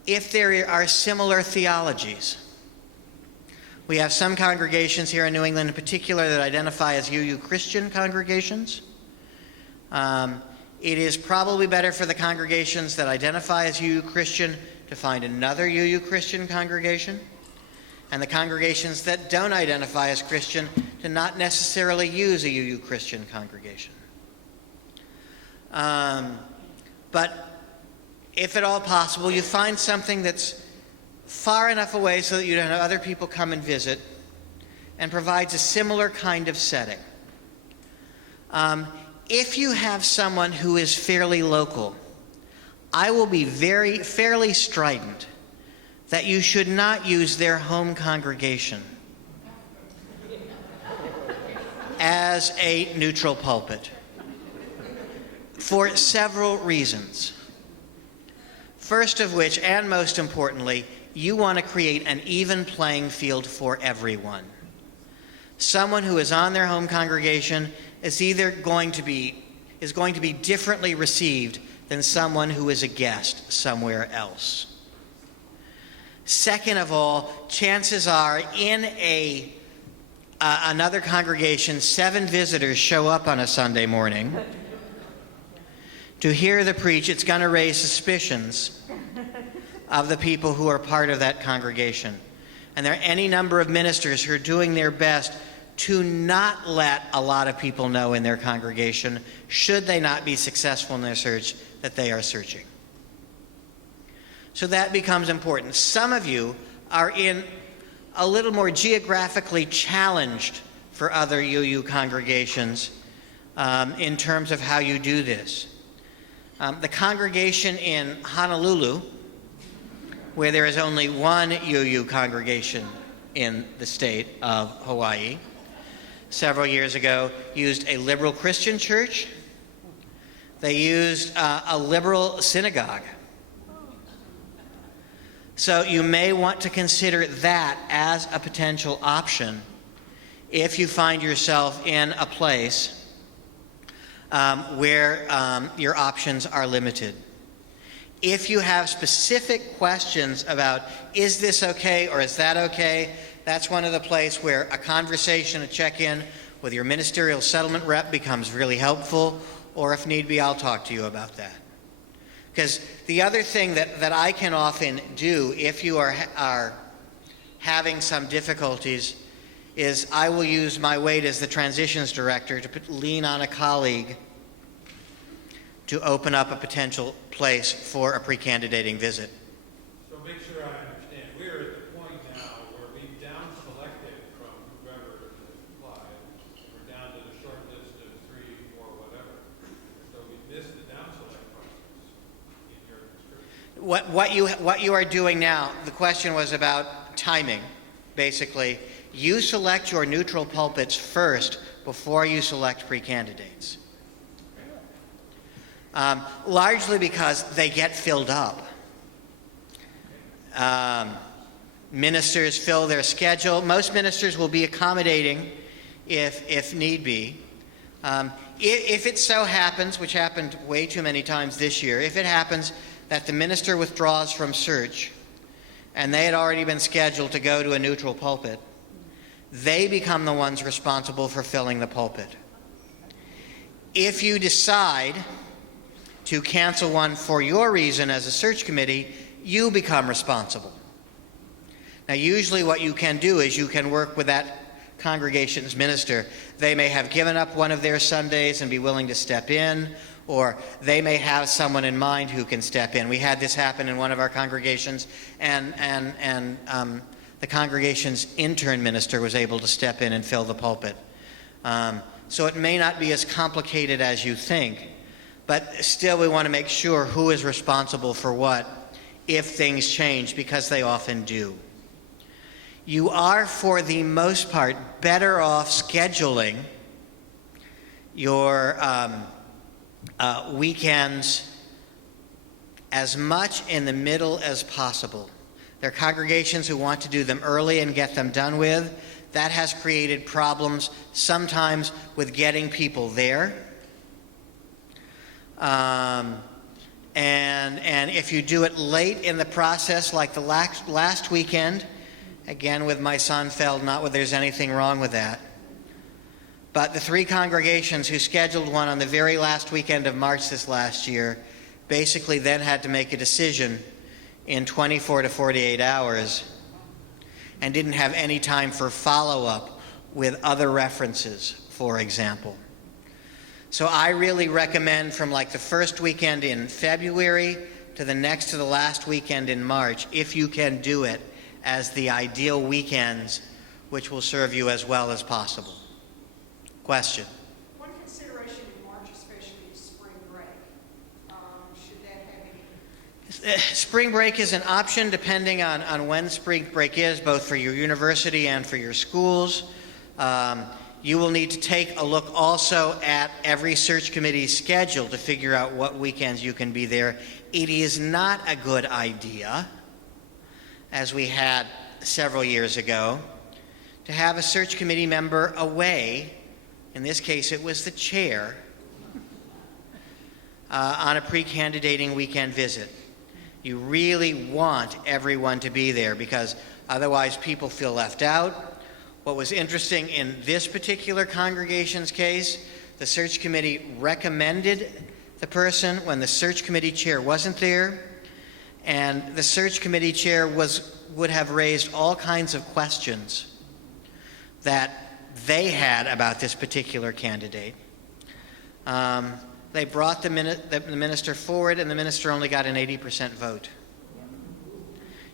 if there are similar theologies. We have some congregations here in New England in particular that identify as UU Christian congregations. It is probably better for the congregations that identify as UU Christian to find another UU Christian congregation, and the congregations that don't identify as Christian to not necessarily use a UU Christian congregation. But if at all possible, you find something that's far enough away so that you don't have other people come and visit and provides a similar kind of setting. If you have someone who is fairly local, I will be fairly strident that you should not use their home congregation as a neutral pulpit for several reasons. First of which, and most importantly, you want to create an even playing field for everyone. Someone who is on their home congregation is either going to be differently received than someone who is a guest somewhere else. Second of all, chances are in another congregation, 7 visitors show up on a Sunday morning to hear the preach. It's going to raise suspicions of the people who are part of that congregation. And there are any number of ministers who are doing their best to not let a lot of people know in their congregation, should they not be successful in their search, that they are searching. So that becomes important. Some of you are in a little more geographically challenged for other UU congregations in terms of how you do this. The congregation in Honolulu, where there is only one UU congregation in the state of Hawaii, several years ago used a liberal Christian church. They used a liberal synagogue. So you may want to consider that as a potential option if you find yourself in a place where your options are limited. If you have specific questions about, is this okay or is that okay, that's one of the places where a conversation, a check-in with your ministerial settlement rep becomes really helpful, or if need be, I'll talk to you about that. Because the other thing that I can often do if you are having some difficulties is I will use my weight as the transitions director to lean on a colleague to open up a potential place for a pre-candidating visit. So make sure I understand. We're at the point now where we've down-selected from whoever has applied. We're down to the short list of 3 or whatever. So we missed the down-select process in your description. What you are doing now, the question was about timing, basically. You select your neutral pulpits first before you select pre-candidates. Largely because they get filled up. Ministers fill their schedule. Most ministers will be accommodating if need be. If it so happens, which happened way too many times this year, if it happens that the minister withdraws from search and they had already been scheduled to go to a neutral pulpit, they become the ones responsible for filling the pulpit. If you decide to cancel one for your reason as a search committee, you become responsible. Now, usually what you can do is you can work with that congregation's minister. They may have given up one of their Sundays and be willing to step in, or they may have someone in mind who can step in. We had this happen in one of our congregations, and the congregation's intern minister was able to step in and fill the pulpit. So it may not be as complicated as you think, but still we want to make sure who is responsible for what if things change, because they often do. You are, for the most part, better off scheduling your weekends as much in the middle as possible. There are congregations who want to do them early and get them done with. That has created problems sometimes with getting people there. And if you do it late in the process, like the last weekend, again with my Sonnenfeld, not that there's anything wrong with that. But the 3 congregations who scheduled one on the very last weekend of March this last year basically then had to make a decision in 24 to 48 hours and didn't have any time for follow-up with other references, for example. So I really recommend from like the first weekend in February to the next to the last weekend in March, if you can do it, as the ideal weekends, which will serve you as well as possible. Question? One consideration in March especially is spring break. Should that have any? Spring break is an option depending on when spring break is, both for your university and for your schools. You will need to take a look also at every search committee's schedule to figure out what weekends you can be there. It is not a good idea, as we had several years ago, to have a search committee member away. In this case, it was the chair, on a pre-candidating weekend visit. You really want everyone to be there because otherwise people feel left out. What was interesting in this particular congregation's case, the search committee recommended the person when the search committee chair wasn't there, and the search committee chair would have raised all kinds of questions that they had about this particular candidate. They brought the minister forward, and the minister only got an 80% vote.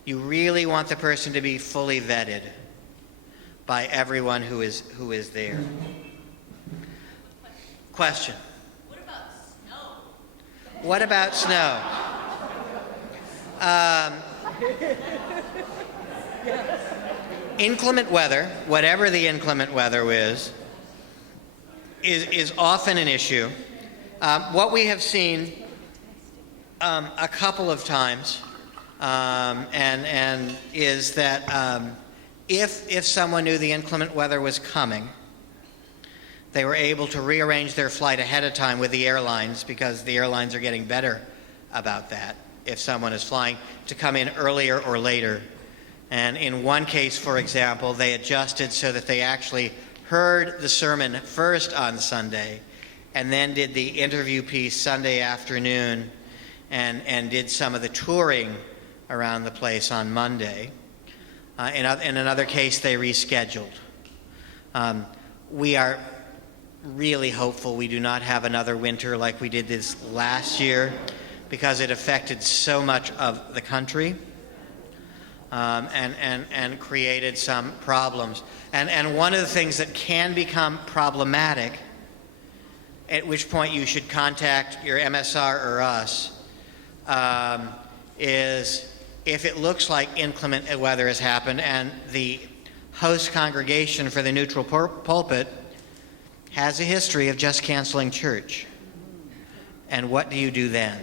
You really want the person to be fully vetted by everyone who is there. Question? What about snow? What about snow? Inclement weather, whatever the inclement weather is often an issue. What we have seen a couple of times, and is that if someone knew the inclement weather was coming, they were able to rearrange their flight ahead of time with the airlines, because the airlines are getting better about that. If someone is flying, to come in earlier or later. And in one case, for example, they adjusted so that they actually heard the sermon first on Sunday and then did the interview piece Sunday afternoon and did some of the touring around the place on Monday. In another case, they rescheduled. We are really hopeful we do not have another winter like we did this last year, because it affected so much of the country. And created some problems. And one of the things that can become problematic, at which point you should contact your MSR or us, is if it looks like inclement weather has happened and the host congregation for the neutral pulpit has a history of just canceling church. And what do you do then?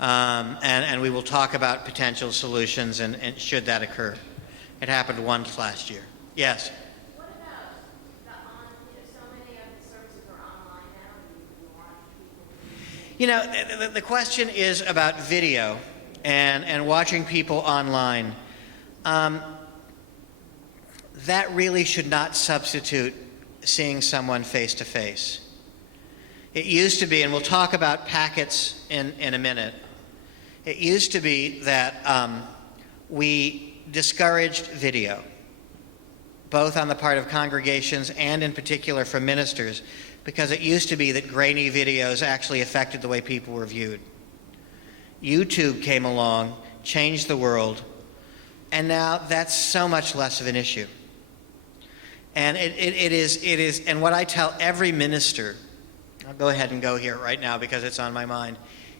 And we will talk about potential solutions and should that occur. It happened once last year. Yes? What about so many of the services are online now, and you can watch people? The question is about video and watching people online. That really should not substitute seeing someone face to face. It used to be, and we'll talk about packets in a minute, it used to be that we discouraged video, both on the part of congregations and in particular from ministers, because it used to be that grainy videos actually affected the way people were viewed. YouTube came along, changed the world, and now that's so much less of an issue. And it is, and what I tell every minister, I'll go ahead and go here right now because it's on my mind,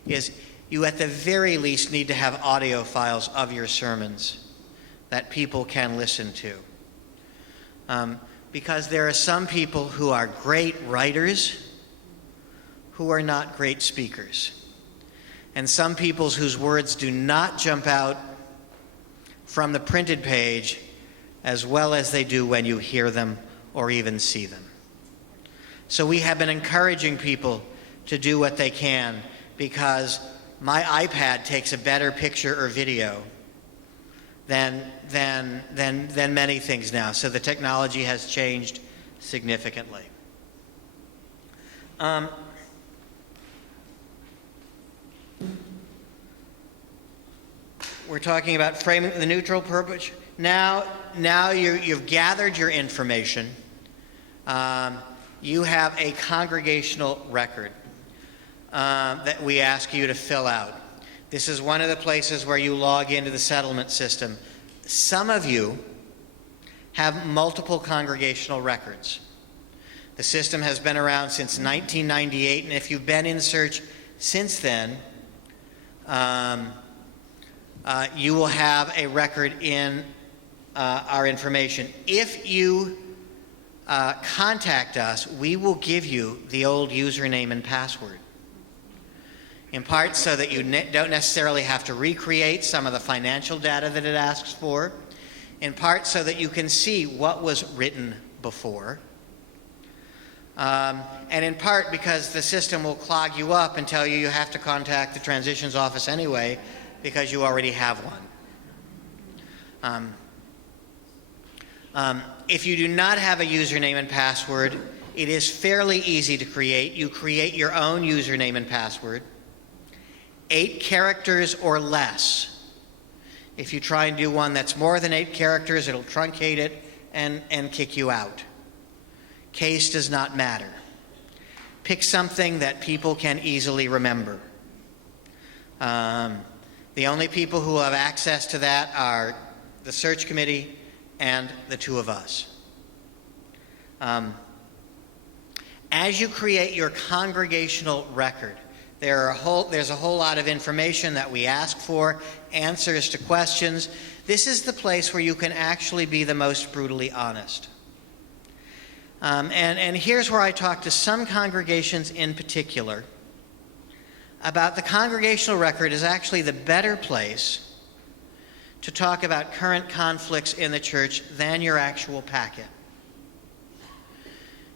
is you at the very least need to have audio files of your sermons that people can listen to. Because there are some people who are great writers who are not great speakers. And some people whose words do not jump out from the printed page as well as they do when you hear them or even see them. So we have been encouraging people to do what they can, because my iPad takes a better picture or video than many things now. So the technology has changed significantly. We're talking about framing the neutral purpose. Now you've gathered your information. You have a congregational record that we ask you to fill out. This is one of the places where you log into the settlement system. Some of you have multiple congregational records. The system has been around since 1998, and if you've been in search since then, you will have a record in our information. If you contact us, we will give you the old username and password. In part so that you don't necessarily have to recreate some of the financial data that it asks for. In part so that you can see what was written before. And in part because the system will clog you up and tell you you have to contact the transitions office anyway because you already have one. If you do not have a username and password, it is fairly easy to create. You create your own username and password. 8 characters or less. If you try and do one that's more than 8 characters, it'll truncate it and kick you out. Case does not matter. Pick something that people can easily remember. The only people who have access to that are the search committee and the two of us. As you create your congregational record, there's a whole lot of information that we ask for, answers to questions. This is the place where you can actually be the most brutally honest. And here's where I talk to some congregations in particular about the congregational record is actually the better place to talk about current conflicts in the church than your actual packet.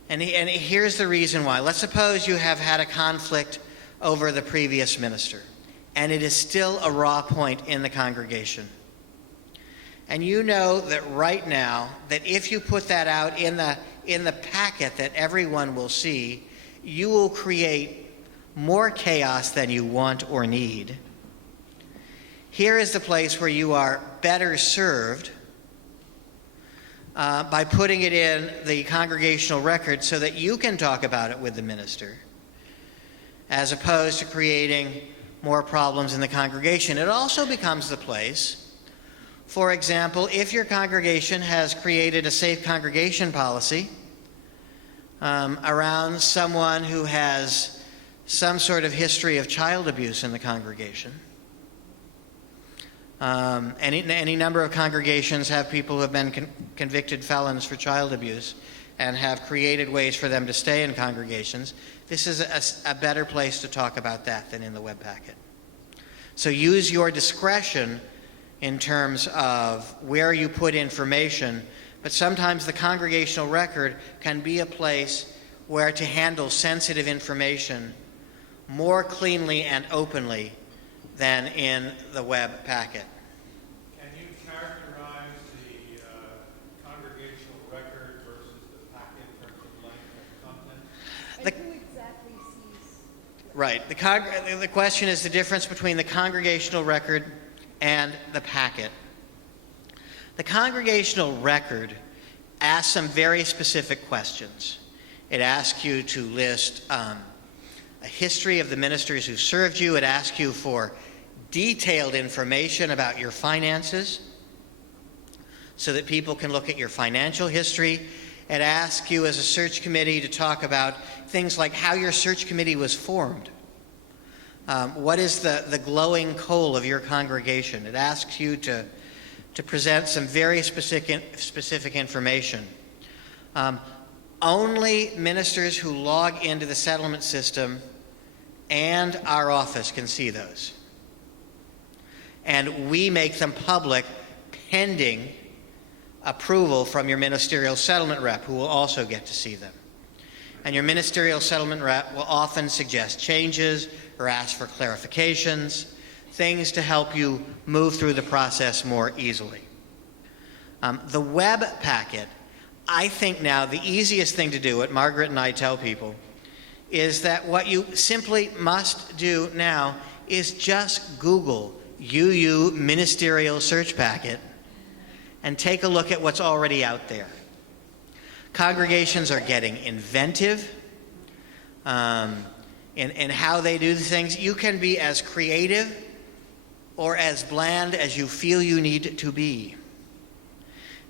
And here's the reason why. Let's suppose you have had a conflict over the previous minister, and it is still a raw point in the congregation. And you know that right now, that if you put that out in the packet that everyone will see, you will create more chaos than you want or need. Here is the place where you are better served by putting it in the congregational record so that you can talk about it with the minister, as opposed to creating more problems in the congregation. It also becomes the place, for example, if your congregation has created a safe congregation policy around someone who has some sort of history of child abuse in the congregation. Any number of congregations have people who have been convicted felons for child abuse and have created ways for them to stay in congregations. This is a better place to talk about that than in the web packet. So use your discretion in terms of where you put information, but sometimes the congregational record can be a place where to handle sensitive information more cleanly and openly than in the web packet. Can you characterize the congregational record versus the packet in terms of length and content? And who exactly sees? Right. The question is the difference between the congregational record and the packet. The congregational record asks some very specific questions. It asks you to list a history of the ministers who served you. It asks you for detailed information about your finances so that people can look at your financial history. It asks you as a search committee to talk about things like how your search committee was formed. What is the glowing coal of your congregation? It asks you to present some very specific information. Only ministers who log into the settlement system and our office can see those. And we make them public pending approval from your ministerial settlement rep, who will also get to see them. And your ministerial settlement rep will often suggest changes or ask for clarifications, things to help you move through the process more easily. The web packet, I think now the easiest thing to do, what Margaret and I tell people, is that what you simply must do now is just Google UU Ministerial Search Packet and take a look at what's already out there. Congregations are getting inventive in how they do things. You can be as creative or as bland as you feel you need to be.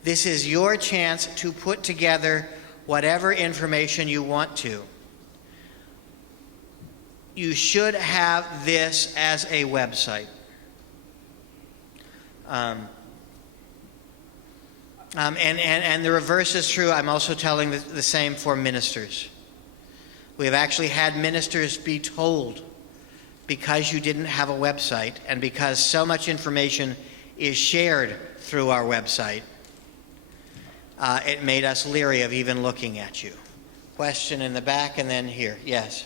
This is your chance to put together whatever information you want to. You should have this as a website. And the reverse is true. I'm also telling the same for ministers. We have actually had ministers be told, because you didn't have a website and because so much information is shared through our website, it made us leery of even looking at you. Question in the back and then here. Yes.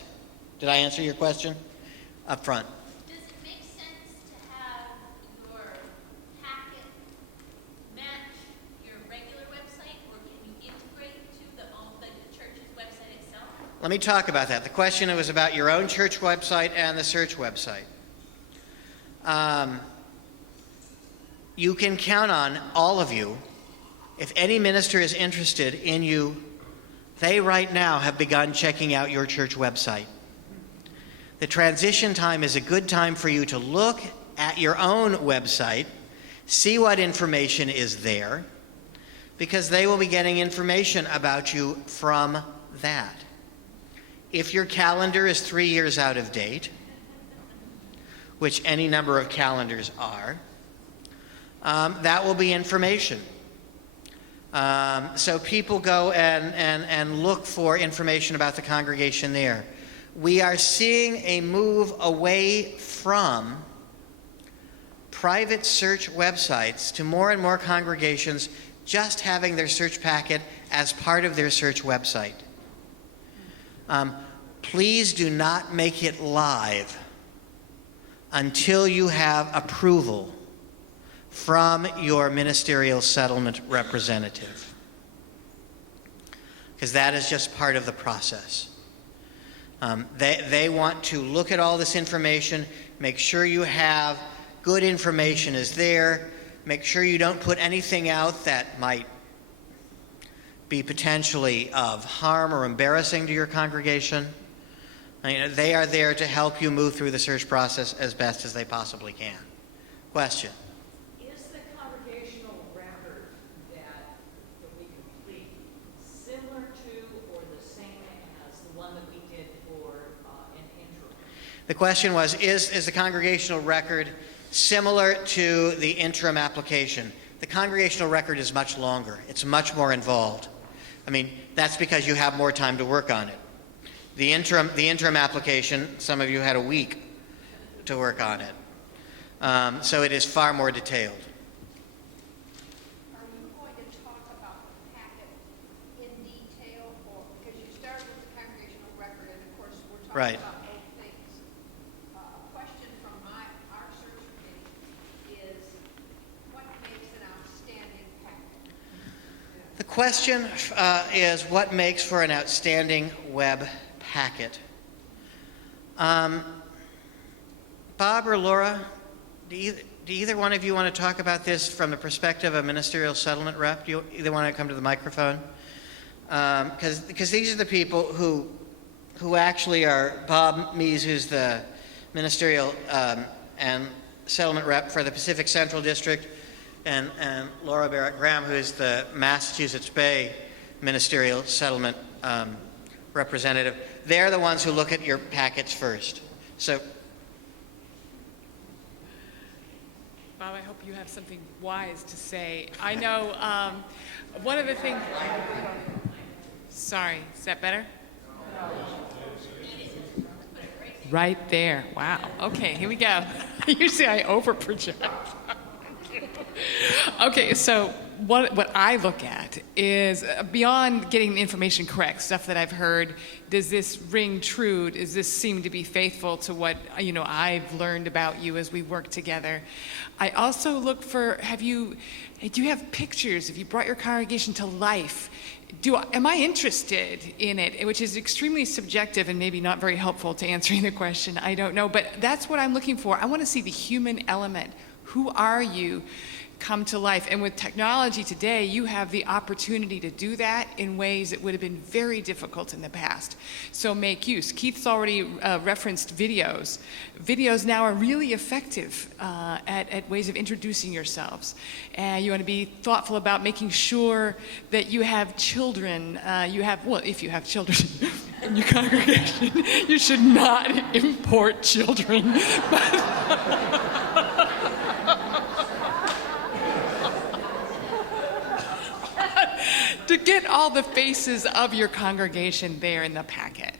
Did I answer your question? Up front. Does it make sense to have your packet match your regular website, or can you integrate to the church's website itself? Let me talk about that. The question was about your own church website and the search website. You can count on all of you. If any minister is interested in you, they right now have begun checking out your church website. The transition time is a good time for you to look at your own website, see what information is there, because they will be getting information about you from that. If your calendar is 3 years out of date, which any number of calendars are, that will be information. So people go and look for information about the congregation there. We are seeing a move away from private search websites to more and more congregations just having their search packet as part of their search website. Please do not make it live until you have approval from your ministerial settlement representative, because that is just part of the process. They want to look at all this information, make sure you have good information is there, make sure you don't put anything out that might be potentially of harm or embarrassing to your congregation. They are there to help you move through the search process as best as they possibly can. Question? Is the congregational record that we complete similar to or the same as the one that we did for an interim? The question was, is the congregational record similar to the interim application? The congregational record is much longer. It's much more involved. That's because you have more time to work on it. The interim application, some of you had a week to work on it. So it is far more detailed. Are you going to talk about the packet in detail, or because you started with the congregational record, and of course we're talking Right. about both things. A question from our search committee is, what makes an outstanding packet? The question is, what makes for an outstanding web packet? Bob or Laura, do either one of you want to talk about this from the perspective of a ministerial settlement rep? Do you either want to come to the microphone? Because these are the people who actually are Bob Mees, who's the ministerial and settlement rep for the Pacific Central District, and Laura Barrett Graham, who is the Massachusetts Bay ministerial settlement representative. They're the ones who look at your packets first. So, Bob, I hope you have something wise to say. I know one of the things... Sorry, is that better? Right there. Wow. Okay, here we go. Usually I overproject. Okay, so what I look at is beyond getting the information correct, stuff that I've heard, does this ring true? Does this seem to be faithful to what, I've learned about you as we work together? I also look for, do you have pictures? Have you brought your congregation to life? Am I interested in it? Which is extremely subjective and maybe not very helpful to answering the question. I don't know, but that's what I'm looking for. I want to see the human element. Who are you? Come to life. And with technology today, you have the opportunity to do that in ways that would have been very difficult in the past. So make use. Keith's already referenced videos. Videos now are really effective at ways of introducing yourselves. And you want to be thoughtful about making sure that you have children. If you have children in your congregation, you should not import children. To get all the faces of your congregation there in the packet.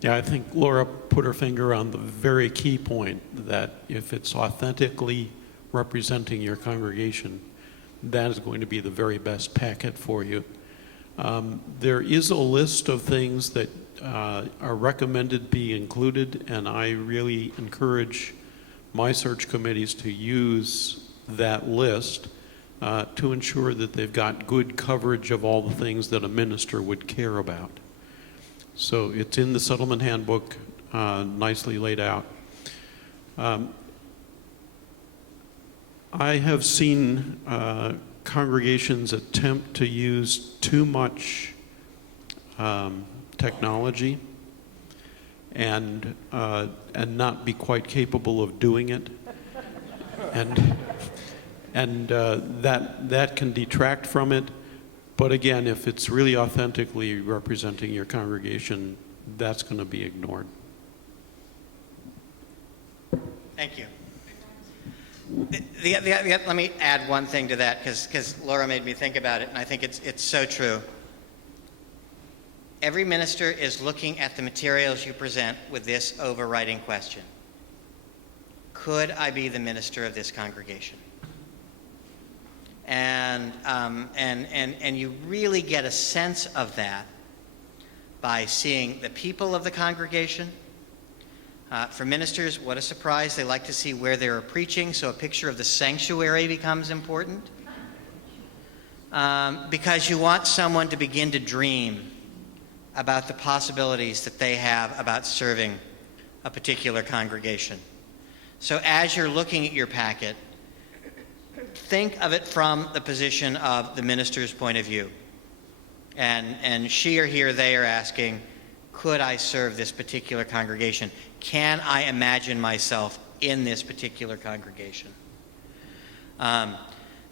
Yeah, I think Laura put her finger on the very key point, that if it's authentically representing your congregation, that is going to be the very best packet for you. There is a list of things that are recommended be included, and I really encourage my search committees to use that list to ensure that they've got good coverage of all the things that a minister would care about. So it's in the settlement handbook, nicely laid out. I have seen congregations attempt to use too much technology and not be quite capable of doing it. And that can detract from it. But again, if it's really authentically representing your congregation, that's going to be ignored. Thank you. Let me add one thing to that, because Laura made me think about it, and I think it's so true. Every minister is looking at the materials you present with this overriding question: could I be the minister of this congregation? And you really get a sense of that by seeing the people of the congregation. For ministers, what a surprise. They like to see where they are preaching, so a picture of the sanctuary becomes important. Because you want someone to begin to dream about the possibilities that they have about serving a particular congregation. So as you're looking at your packet, think of it from the position of the minister's point of view. And she or he or they are asking, could I serve this particular congregation? Can I imagine myself in this particular congregation? And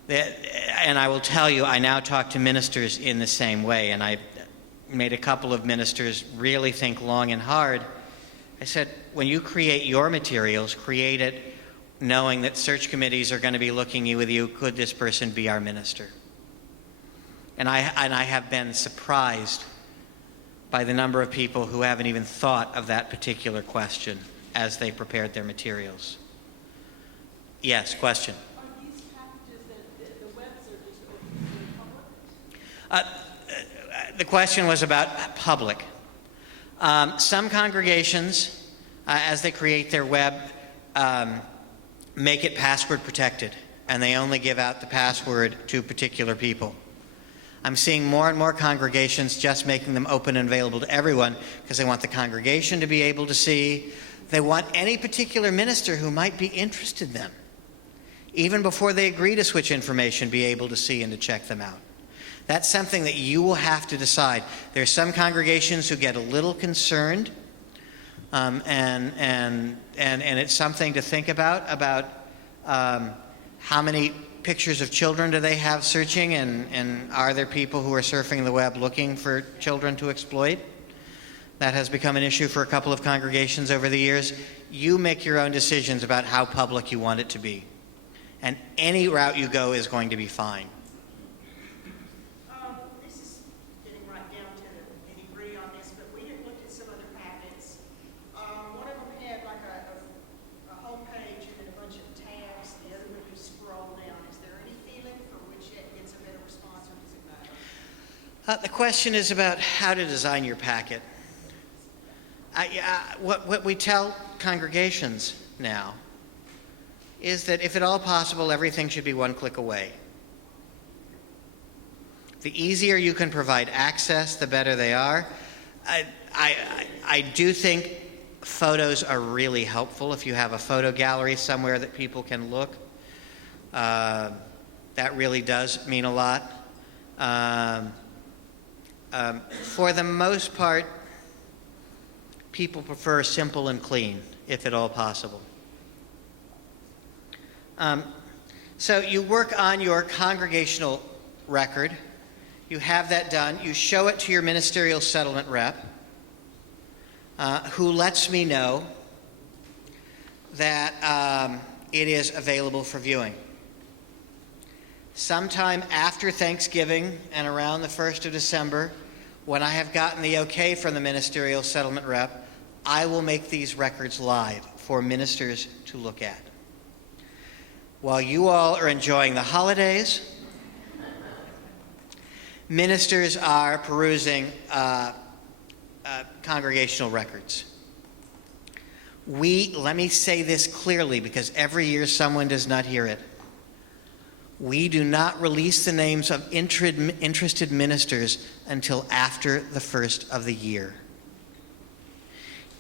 I will tell you, I now talk to ministers in the same way, and I made a couple of ministers really think long and hard. I said, when you create your materials, create it knowing that search committees are going to be looking with you, could this person be our minister? And I have been surprised by the number of people who haven't even thought of that particular question as they prepared their materials. Yes, question? Are these packages that the webs are just open to the public? The question was about public. Some congregations, as they create their web, make it password protected, and they only give out the password to particular people. I'm seeing more and more congregations just making them open and available to everyone because they want the congregation to be able to see. They want any particular minister who might be interested in them, even before they agree to switch information, be able to see and to check them out. That's something that you will have to decide. There are some congregations who get a little concerned, and it's something to think about how many pictures of children do they have searching, and are there people who are surfing the web looking for children to exploit? That has become an issue for a couple of congregations over the years. You make your own decisions about how public you want it to be, and any route you go is going to be fine. This is getting right down to the nitty-gritty on this, but we had looked at some other packets. One of them had like a home page and then a bunch of tabs The question is about how to design your packet. What we tell congregations now is that if at all possible, everything should be one click away. The easier you can provide access, the better they are. I do think photos are really helpful. If you have a photo gallery somewhere that people can look, that really does mean a lot. For the most part, people prefer simple and clean, if at all possible. So you work on your congregational record. You have that done. You show it to your ministerial settlement rep, who lets me know that it is available for viewing. Sometime after Thanksgiving and around the 1st of December, when I have gotten the okay from the ministerial settlement rep, I will make these records live for ministers to look at. While you all are enjoying the holidays, ministers are perusing congregational records. Let me say this clearly because every year someone does not hear it. We do not release the names of interested ministers until after the first of the year.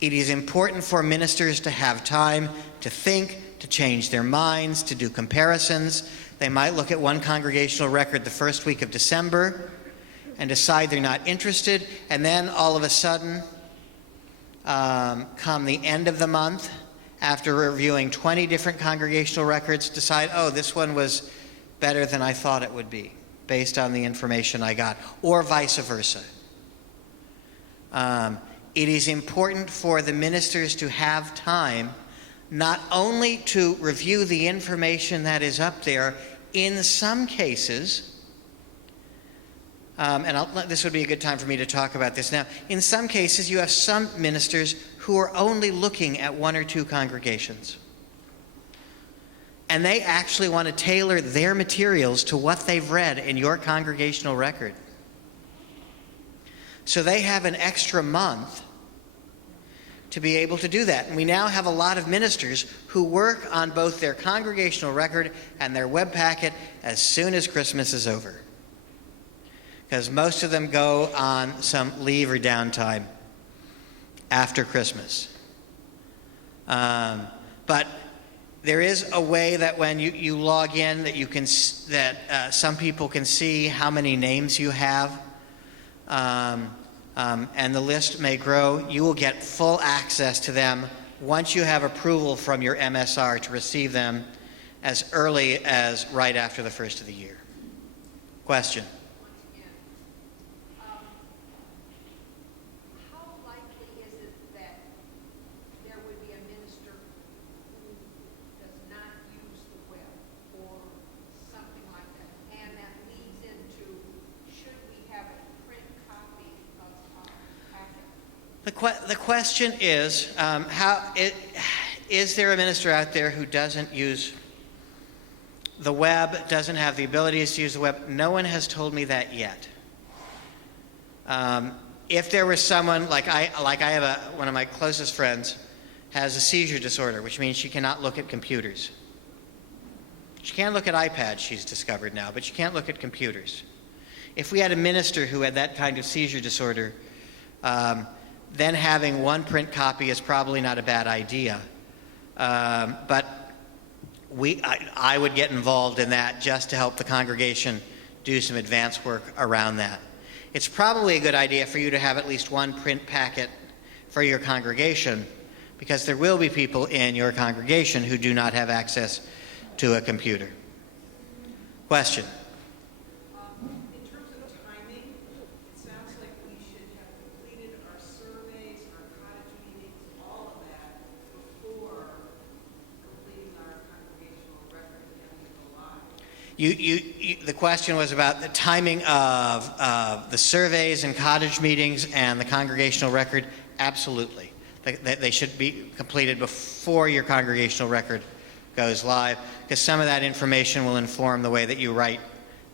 It is important for ministers to have time to think, to change their minds, to do comparisons. They might look at one congregational record the first week of December and decide they're not interested, and then all of a sudden, come the end of the month, after reviewing 20 different congregational records, decide, oh, this one was better than I thought it would be, based on the information I got, or vice versa. It is important for the ministers to have time not only to review the information that is up there, in some cases, this would be a good time for me to talk about this now. In some cases, you have some ministers who are only looking at one or two congregations. And they actually want to tailor their materials to what they've read in your congregational record. So they have an extra month to be able to do that. And we now have a lot of ministers who work on both their congregational record and their web packet as soon as Christmas is over. Because most of them go on some leave or downtime after Christmas. But there is a way that when you log in that you can some people can see how many names you have, and the list may grow. You will get full access to them once you have approval from your MSR to receive them as early as right after the first of the year. Question? The question is, is there a minister out there who doesn't use the web, doesn't have the abilities to use the web? No one has told me that yet. If there was someone, like I have one of my closest friends has a seizure disorder, which means she cannot look at computers. She can look at iPads, she's discovered now, but she can't look at computers. If we had a minister who had that kind of seizure disorder, then having one print copy is probably not a bad idea. But I would get involved in that just to help the congregation do some advanced work around that. It's probably a good idea for you to have at least one print packet for your congregation, because there will be people in your congregation who do not have access to a computer. Question? In terms of timing, it sounds like we should have completed our surveys, our cottage meetings, all of that before completing our congregational record and go live. The question was about the timing of the surveys and cottage meetings and the congregational record. Absolutely. They should be completed before your congregational record goes live, because some of that information will inform the way that you write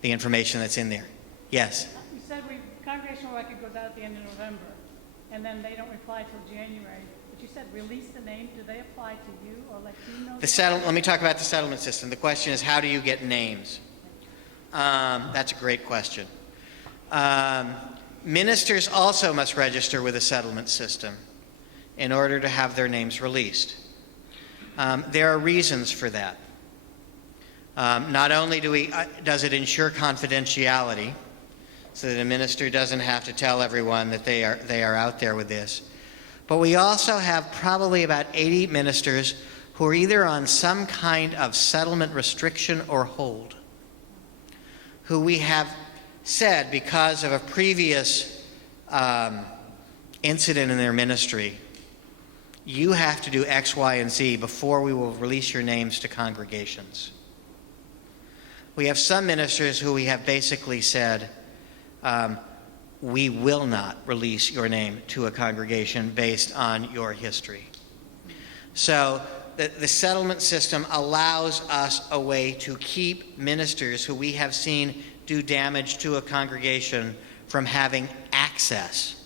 the information that's in there. Yes? You said we've got record goes out at the end of November, and then they don't reply till January. But you said release the name. Do they apply to you or let you know? Let me talk about the settlement system. The question is, how do you get names? That's a great question. Ministers also must register with a settlement system in order to have their names released. There are reasons for that. Not only does it ensure confidentiality, so that a minister doesn't have to tell everyone that they are out there with this, but we also have probably about 80 ministers who are either on some kind of settlement restriction or hold, who we have said, because of a previous incident in their ministry, you have to do X, Y, and Z before we will release your names to congregations. We have some ministers who we have basically said, we will not release your name to a congregation based on your history. So the settlement system allows us a way to keep ministers who we have seen do damage to a congregation from having access.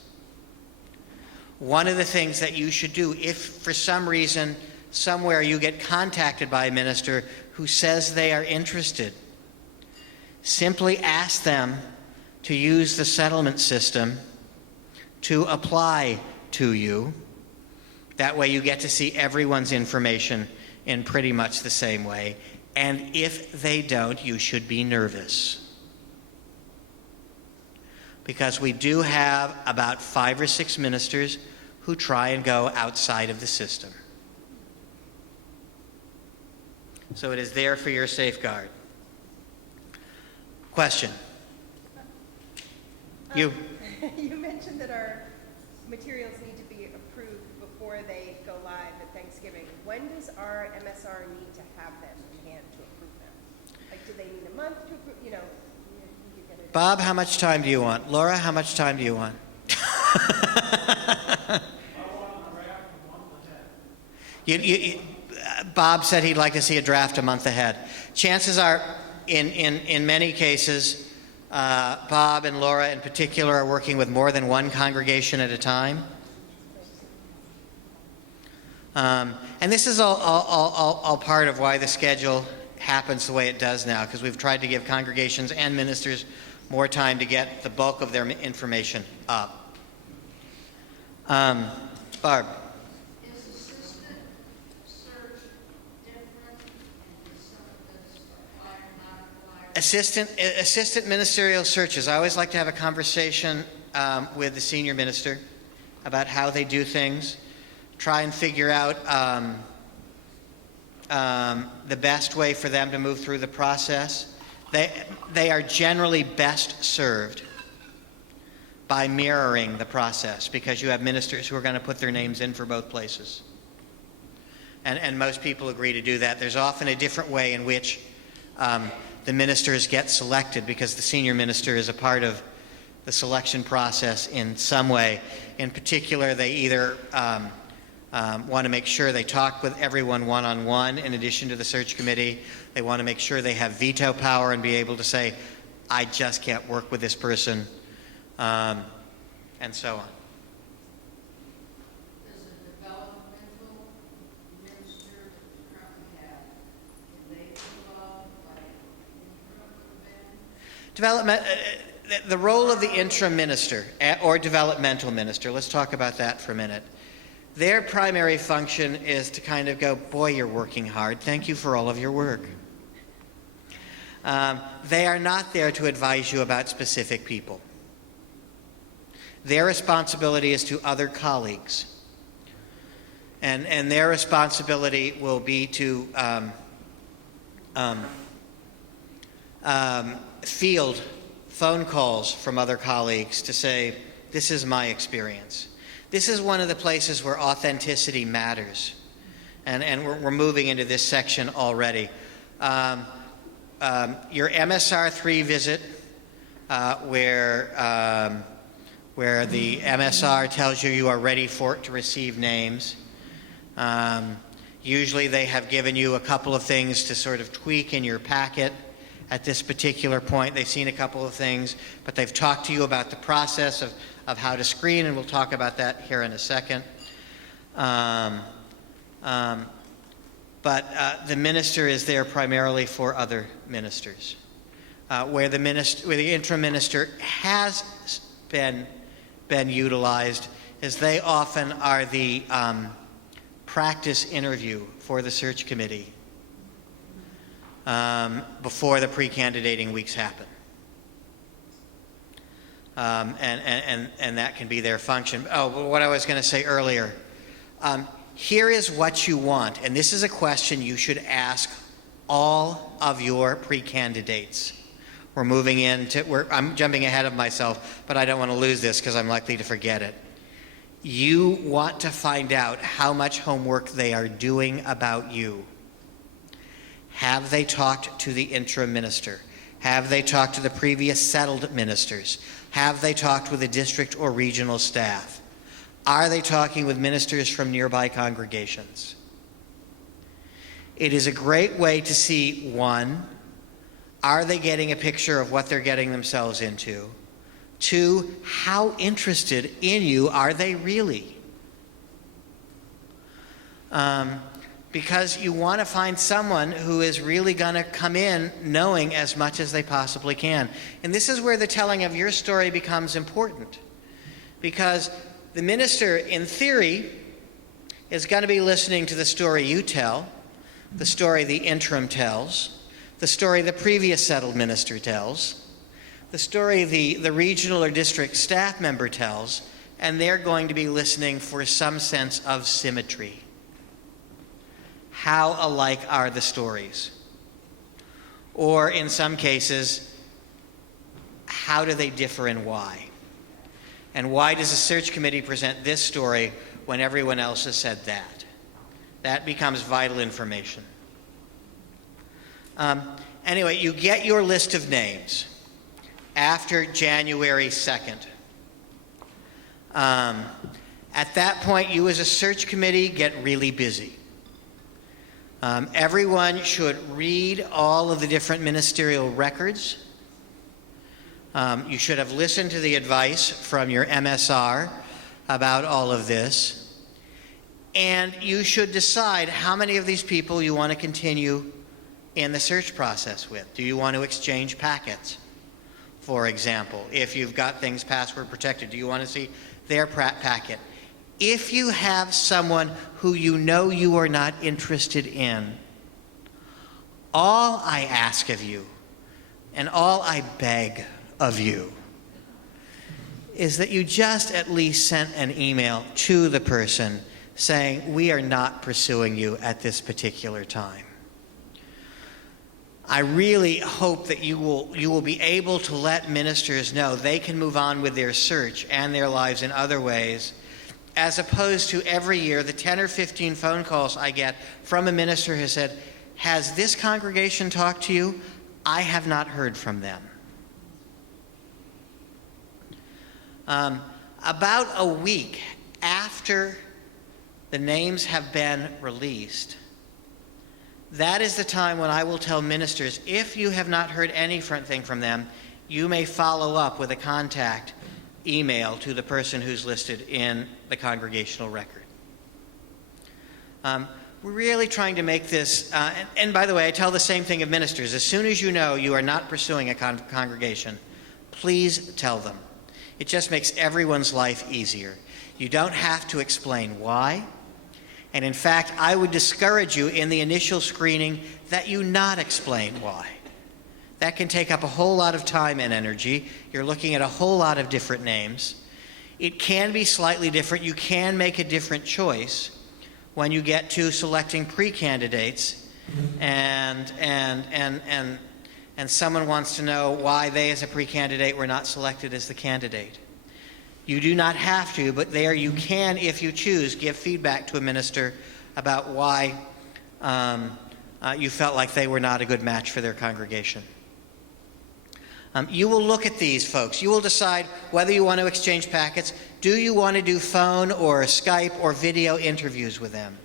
One of the things that you should do, if for some reason somewhere you get contacted by a minister who says they are interested, simply ask them to use the settlement system to apply to you. That way you get to see everyone's information in pretty much the same way. And if they don't, you should be nervous. Because we do have about 5 or 6 ministers who try and go outside of the system. So it is there for your safeguard. Question? You. You mentioned that our materials need to be approved before they go live at Thanksgiving. When does our MSR need to have them in hand to approve them? Like, do they need a month to approve? You know, Bob, how much time do you want? Laura, how much time do you want? Bob said he'd like to see a draft a month ahead. Chances are, in many cases, Bob and Laura in particular are working with more than one congregation at a time. And this is all part of why the schedule happens the way it does now, because we've tried to give congregations and ministers more time to get the bulk of their information up. Barb. Is assistant search different? And is some of this required, not required? Assistant ministerial searches. I always like to have a conversation with the senior minister about how they do things, try and figure out the best way for them to move through the process. They are generally best served by mirroring the process, because you have ministers who are going to put their names in for both places. And most people agree to do that. There's often a different way in which the ministers get selected, because the senior minister is a part of the selection process in some way. In particular, they either want to make sure they talk with everyone one-on-one in addition to the search committee. They want to make sure they have veto power and be able to say, I just can't work with this person, and so on. Does a developmental minister that you currently have, can they be involved like interim event? The role of the interim minister or developmental minister, let's talk about that for a minute. Their primary function is to kind of go, boy, you're working hard. Thank you for all of your work. They are not there to advise you about specific people. Their responsibility is to other colleagues. And their responsibility will be to field phone calls from other colleagues to say, this is my experience. This is one of the places where authenticity matters. And we're moving into this section already. Your MSR3 visit, where the MSR tells you you are ready to receive names. Usually they have given you a couple of things to sort of tweak in your packet at this particular point. They've seen a couple of things, but they've talked to you about the process of how to screen, and we'll talk about that here in a second. But the minister is there primarily for other ministers. Where the interim minister has been utilized is they often are the practice interview for the search committee before the pre-candidating weeks happen. And that can be their function. Oh, but what I was going to say earlier, here is what you want, and this is a question you should ask all of your pre-candidates. I'm jumping ahead of myself, but I don't want to lose this because I'm likely to forget it. You want to find out how much homework they are doing about you. Have they talked to the interim minister? Have they talked to the previous settled ministers? Have they talked with the district or regional staff? Are they talking with ministers from nearby congregations? It is a great way to see, one, are they getting a picture of what they're getting themselves into? Two, how interested in you are they really? Because you want to find someone who is really going to come in knowing as much as they possibly can. And this is where the telling of your story becomes important. Because the minister, in theory, is going to be listening to the story you tell, the story the interim tells, the story the previous settled minister tells, the story the regional or district staff member tells, and they're going to be listening for some sense of symmetry. How alike are the stories? Or in some cases, how do they differ and why? And why does the search committee present this story when everyone else has said that? That becomes vital information. Anyway, you get your list of names after January 2nd. At that point, you as a search committee get really busy. Everyone should read all of the different ministerial records. You should have listened to the advice from your MSR about all of this. And you should decide how many of these people you want to continue in the search process with. Do you want to exchange packets, for example? If you've got things password protected, do you want to see their packet? If you have someone who you know you are not interested in, all I ask of you, and all I beg of you, is that you just at least send an email to the person saying, we are not pursuing you at this particular time. I really hope that you will be able to let ministers know they can move on with their search and their lives in other ways, as opposed to every year the 10 or 15 phone calls I get from a minister who said, has this congregation talked to you? I have not heard from them. About a week after the names have been released, that is the time when I will tell ministers, if you have not heard anything from them, you may follow up with a contact email to the person who's listed in the congregational record. We're really trying to make this, and by the way, I tell the same thing of ministers. As soon as you know you are not pursuing a congregation, please tell them. It just makes everyone's life easier. You don't have to explain why. And in fact, I would discourage you in the initial screening that you not explain why. That can take up a whole lot of time and energy. You're looking at a whole lot of different names. It can be slightly different. You can make a different choice when you get to selecting pre-candidates and someone wants to know why they as a pre-candidate were not selected as the candidate. You do not have to, but there you can, if you choose, give feedback to a minister about why you felt like they were not a good match for their congregation. You will look at these folks. You will decide whether you want to exchange packets. Do you want to do phone or Skype or video interviews with them?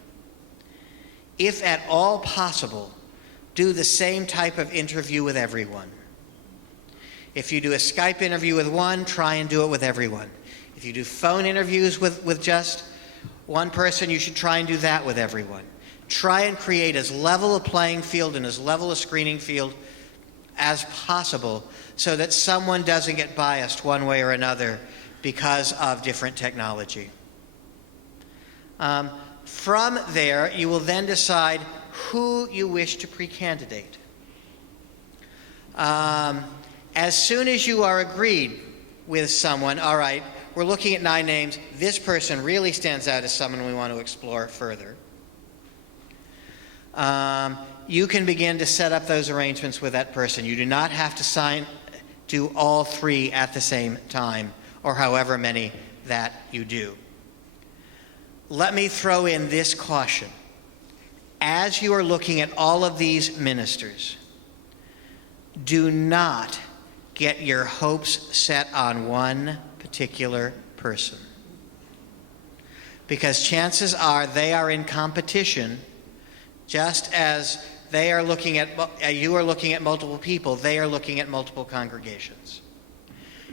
If at all possible, do the same type of interview with everyone. If you do a Skype interview with one, try and do it with everyone. If you do phone interviews with just one person, you should try and do that with everyone. Try and create as level a playing field and as level a screening field as possible so that someone doesn't get biased one way or another because of different technology. From there, you will then decide who you wish to pre-candidate. As soon as you are agreed with someone, all right, we're looking at 9 names, this person really stands out as someone we want to explore further, you can begin to set up those arrangements with that person. You do not have to do all 3 at the same time, or however many that you do. Let me throw in this caution. As you are looking at all of these ministers, do not get your hopes set on one particular person, because chances are they are in competition. Just as they are looking at, you are looking at multiple people, they are looking at multiple congregations.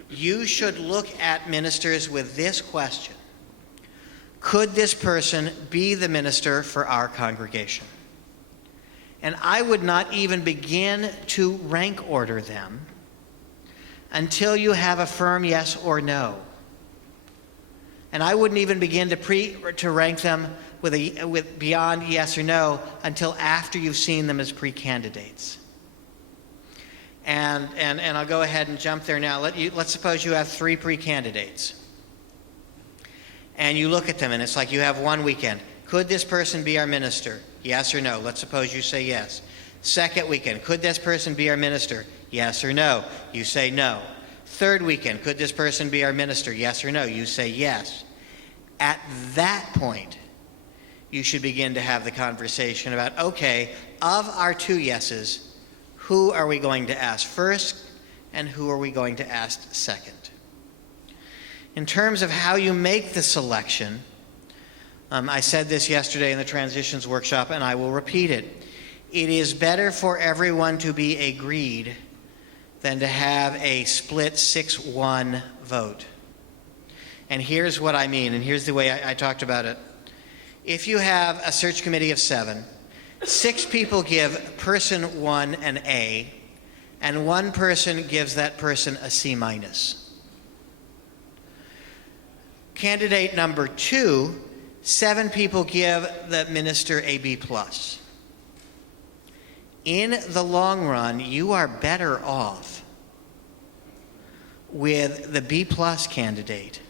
You should look at ministers with this question: could this person be the minister for our congregation? And I would not even begin to rank order them until you have a firm yes or no. And I wouldn't even begin to rank them with beyond yes or no until after you've seen them as pre-candidates. And I'll go ahead and jump there now. Let's suppose you have 3 pre-candidates. And you look at them, and it's like you have one weekend. Could this person be our minister? Yes or no? Let's suppose you say yes. Second weekend, could this person be our minister? Yes or no? You say no. Third weekend, could this person be our minister? Yes or no? You say yes. At that point, you should begin to have the conversation about, okay, of our 2 yeses, who are we going to ask first and who are we going to ask second? In terms of how you make the selection, I said this yesterday in the transitions workshop, and I will repeat it. It is better for everyone to be agreed than to have a split 6-1 vote. And here's what I mean, and here's the way I talked about it. If you have a search committee of 7, 6 people give person 1 an A, and 1 person gives that person a C-. Candidate number 2, 7 people give the minister a B+. In the long run, you are better off with the B+ candidate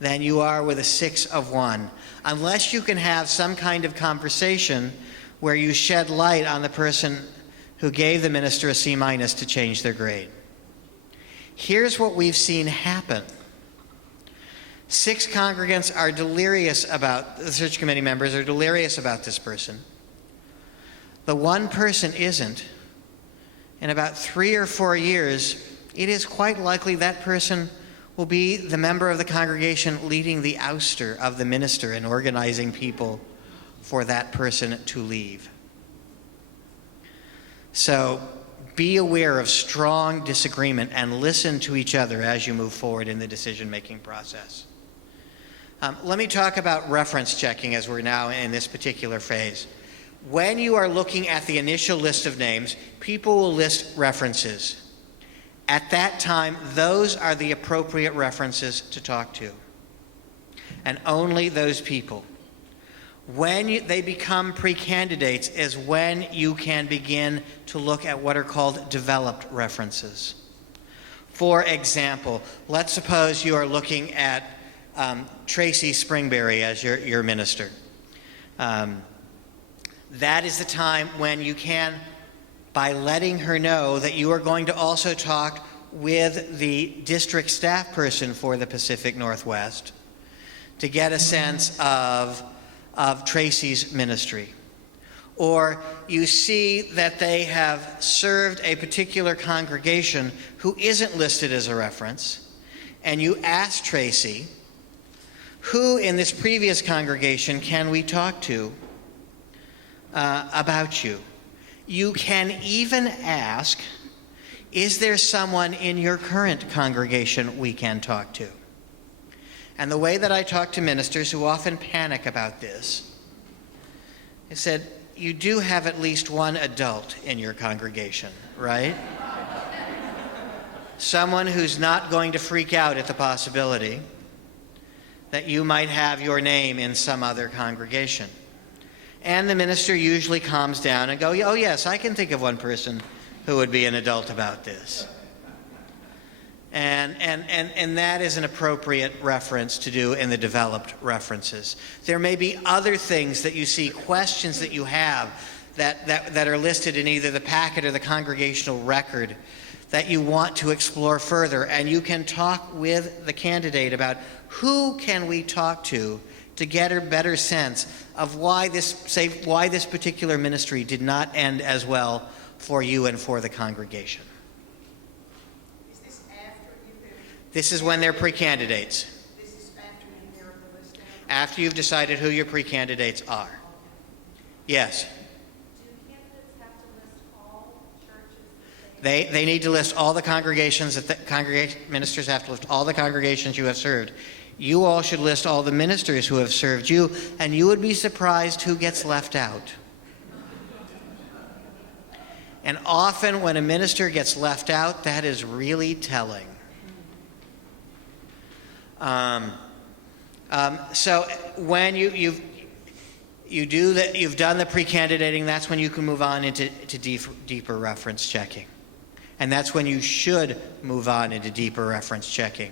than you are with a 6 of 1, unless you can have some kind of conversation where you shed light on the person who gave the minister a C- to change their grade. Here's what we've seen happen. 6 congregants are delirious about, the search committee members are delirious about this person. The 1 person isn't. In about 3 or 4 years, it is quite likely that person will be the member of the congregation leading the ouster of the minister and organizing people for that person to leave. So be aware of strong disagreement and listen to each other as you move forward in the decision-making process. Let me talk about reference checking as we're now in this particular phase. When you are looking at the initial list of names, people will list references. At that time, those are the appropriate references to talk to, and only those people. When they become pre-candidates is when you can begin to look at what are called developed references. For example, let's suppose you are looking at Tracy Springberry as your minister. That is the time when you can, by letting her know that you are going to also talk with the district staff person for the Pacific Northwest, to get a sense of Tracy's ministry. Or you see that they have served a particular congregation who isn't listed as a reference, and you ask Tracy, who in this previous congregation can we talk to about you? You can even ask, is there someone in your current congregation we can talk to? And the way that I talk to ministers who often panic about this, I said, you do have at least one adult in your congregation, right? Someone who's not going to freak out at the possibility that you might have your name in some other congregation. And the minister usually calms down and go, oh yes, I can think of one person who would be an adult about this. And that is an appropriate reference to do in the developed references. There may be other things that you see, questions that you have that are listed in either the packet or the congregational record that you want to explore further, and you can talk with the candidate about who can we talk to get a better sense of why this particular ministry did not end as well for you and for the congregation. Is this after you've been? This is when they're pre-candidates. This is after you narrow the list down? After you've decided who your pre-candidates are. Yes. Do candidates have to list all churches? They need to list all the congregations ministers have to list all the congregations you have served. You all should list all the ministers who have served you, and you would be surprised who gets left out. And often when a minister gets left out, that is really telling. So when you've done the pre-candidating, that's when you can move on into deeper reference checking. And that's when you should move on into deeper reference checking.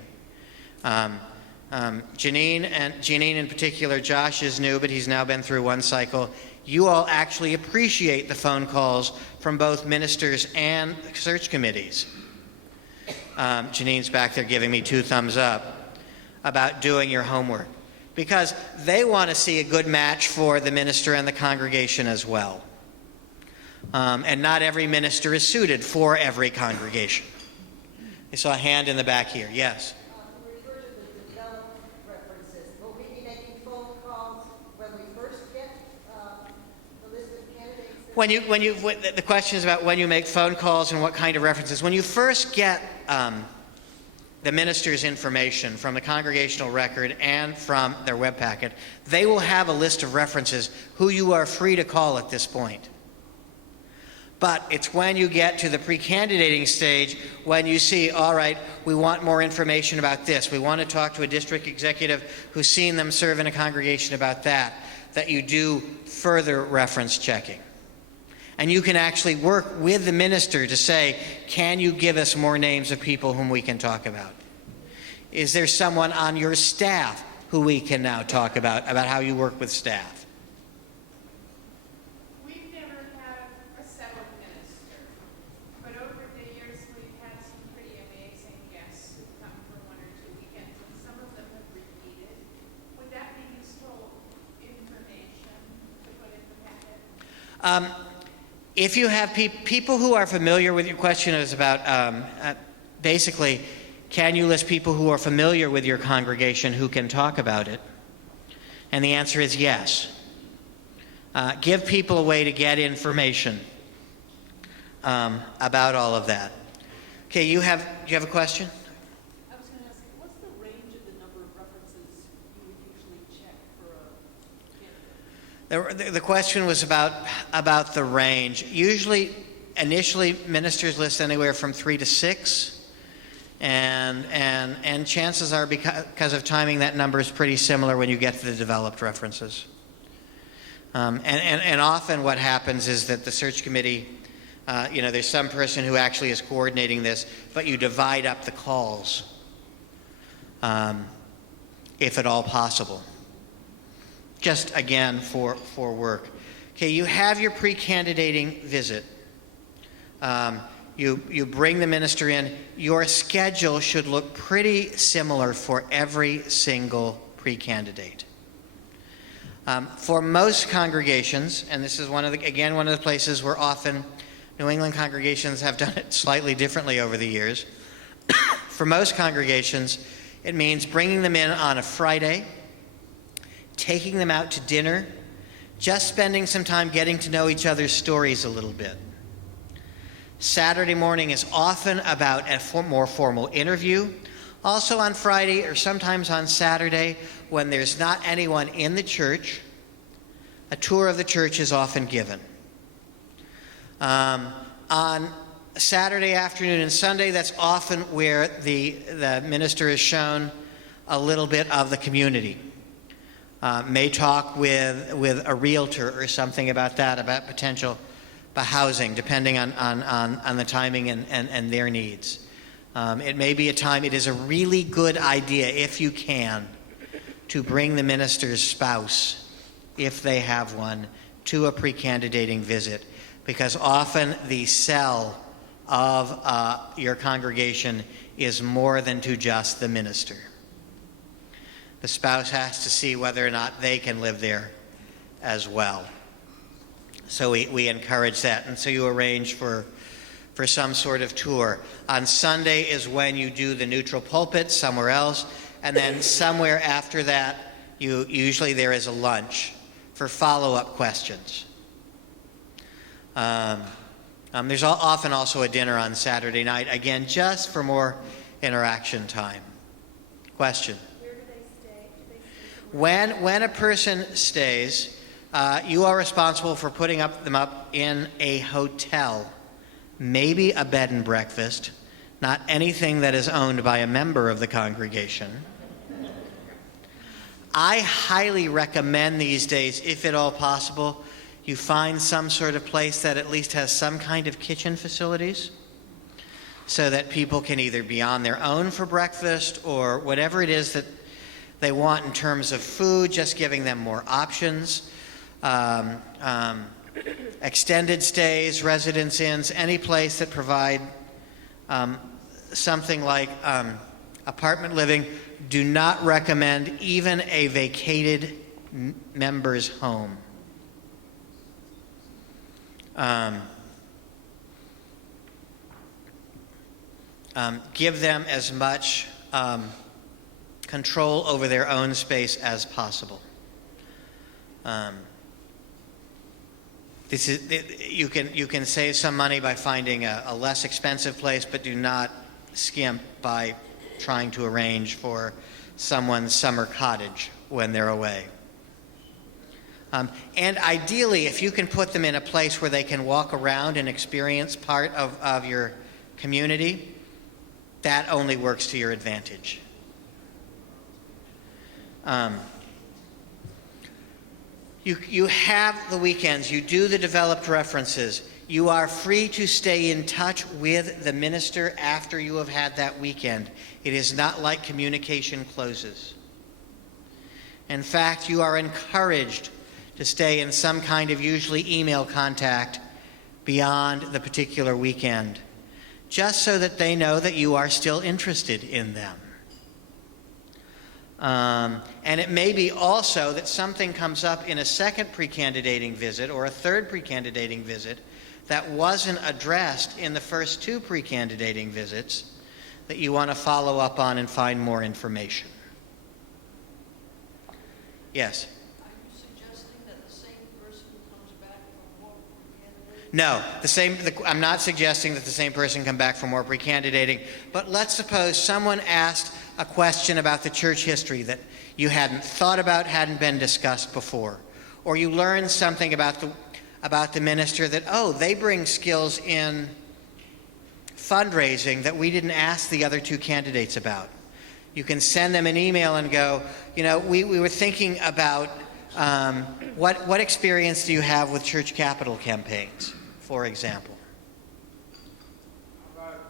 Janine in particular, Josh is new, but he's now been through one cycle. You all actually appreciate the phone calls from both ministers and search committees. Janine's back there giving me 2 thumbs up about doing your homework, because they want to see a good match for the minister and the congregation as well. And not every minister is suited for every congregation. I saw a hand in the back here. Yes? You refer to the developed references. Will we be making phone calls when we first get the list of candidates? The question is about when you make phone calls and what kind of references. When you first get the minister's information from the congregational record and from their web packet, they will have a list of references who you are free to call at this point. But it's when you get to the pre-candidating stage when you see, all right, we want more information about this. We want to talk to a district executive who's seen them serve in a congregation about that you do further reference checking. And you can actually work with the minister to say, can you give us more names of people whom we can talk about? Is there someone on your staff who we can now talk about how you work with staff? We've never had a settled minister, but over the years we've had some pretty amazing guests who come for 1 or 2 weekends, and some of them have repeated. Would that be useful information to put in the packet? If you have people who are familiar with your question is about basically, can you list people who are familiar with your congregation who can talk about it? And the answer is yes. Give people a way to get information about all of that. Okay, do you have a question? I was going to ask, what's the range of the number of references you would usually check for a candidate? The question was about the range. Usually, initially, ministers list anywhere from 3 to 6. And chances are, because of timing, that number is pretty similar when you get to the developed references. And often what happens is that the search committee, there's some person who actually is coordinating this, but you divide up the calls, if at all possible. Just again for work. Okay, you have your pre-candidating visit. You bring the minister in. Your schedule should look pretty similar for every single pre-candidate. For most congregations, and this is one of the places where often New England congregations have done it slightly differently over the years. For most congregations, it means bringing them in on a Friday, taking them out to dinner, just spending some time getting to know each other's stories a little bit. Saturday morning is often about a more formal interview. Also on Friday or sometimes on Saturday, when there's not anyone in the church, a tour of the church is often given. On Saturday afternoon and Sunday, that's often where the minister is shown a little bit of the community. May talk with a realtor or something about that, about potential housing, depending on the timing and their needs. It may be a time, it is a really good idea, if you can, to bring the minister's spouse, if they have one, to a pre-candidating visit, because often the sell of your congregation is more than to just the minister. The spouse has to see whether or not they can live there as well. So we encourage that, and so you arrange for some sort of tour. On Sunday is when you do the neutral pulpit somewhere else, and then somewhere after that, usually there is a lunch for follow-up questions. There's often also a dinner on Saturday night, again, just for more interaction time. Question? Where do they stay? When a person stays, you are responsible for putting them up in a hotel, maybe a bed and breakfast, not anything that is owned by a member of the congregation. I highly recommend these days, if at all possible, you find some sort of place that at least has some kind of kitchen facilities, so that people can either be on their own for breakfast or whatever it is that they want in terms of food, just giving them more options. Extended stays, residence inns, any place that provide something like apartment living. Do not recommend even a vacated member's home. Give them as much control over their own space as possible. You can save some money by finding a less expensive place, but do not skimp by trying to arrange for someone's summer cottage when they're away. And ideally, if you can put them in a place where they can walk around and experience part of your community, that only works to your advantage. You have the weekends, you do the developed references. You are free to stay in touch with the minister after you have had that weekend. It is not like communication closes. In fact, you are encouraged to stay in some kind of usually email contact beyond the particular weekend, just so that they know that you are still interested in them. And it may be also that something comes up in a second pre-candidating visit or a third pre-candidating visit that wasn't addressed in the first two pre-candidating visits that you want to follow up on and find more information. Yes? Are you suggesting that the same person comes back for more pre-candidating? No, I'm not suggesting that the same person come back for more pre-candidating, but let's suppose someone asked a question about the church history that you hadn't thought about, hadn't been discussed before, or you learned something about the minister that, they bring skills in fundraising that we didn't ask the other two candidates about. You can send them an email and go, we were thinking about what experience do you have with church capital campaigns, for example. How about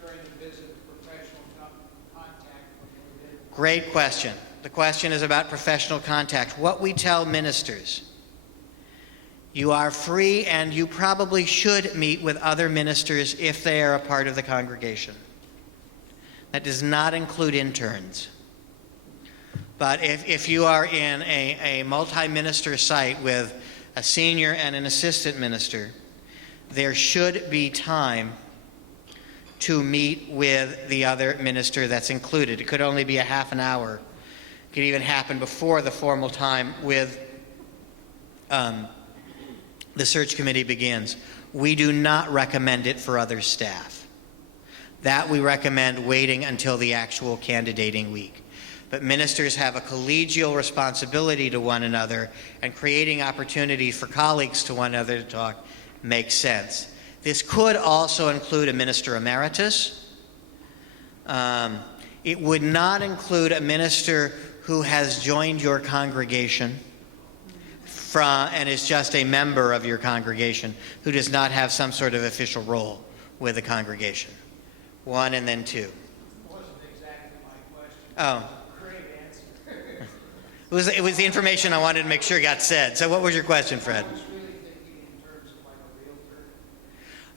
during the visit, professional contact? Great question. The question is about professional contact. What we tell ministers: you are free and you probably should meet with other ministers if they are a part of the congregation. That does not include interns. But if you are in a multi-minister site with a senior and an assistant minister, there should be time to meet with the other minister that's included. It could only be a half an hour. It could even happen before the formal time with the search committee begins. We do not recommend it for other staff. That we recommend waiting until the actual candidating week. But ministers have a collegial responsibility to one another, and creating opportunities for colleagues to one another to talk makes sense. This could also include a minister emeritus. It would not include a minister who has joined your congregation and is just a member of your congregation, who does not have some sort of official role with the congregation. One and then two. Wasn't exactly my question. Oh. Great answer. It was the information I wanted to make sure got said. So what was your question, Fred? I was really thinking in terms of like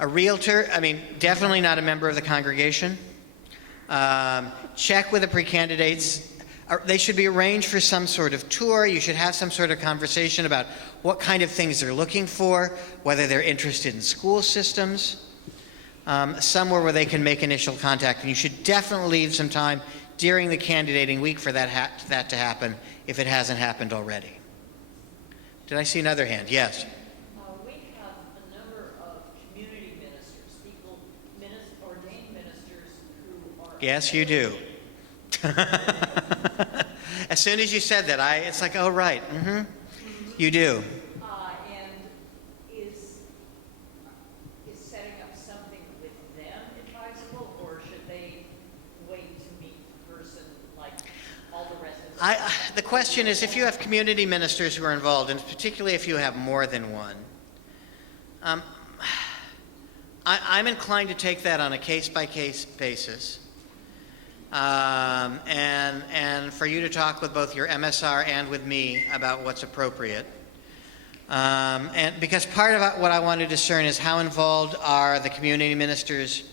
a realtor. A realtor, I mean, definitely not a member of the congregation. Check with the pre-candidates. They should be arranged for some sort of tour. You should have some sort of conversation about what kind of things they're looking for, whether they're interested in school systems, somewhere where they can make initial contact. And you should definitely leave some time during the candidating week for that to happen if it hasn't happened already. Did I see another hand? Yes. We have a number of community ministers, people, ordained ministers who are... Yes, you do. As soon as you said that, it's like, oh, right. Mm-hmm. You do. And is setting up something with them advisable, or should they wait to meet the person like all the rest of them? The question is, if you have community ministers who are involved, and particularly if you have more than one, I'm inclined to take that on a case-by-case basis. And for you to talk with both your MSR and with me about what's appropriate. And because part of what I want to discern is how involved are the community ministers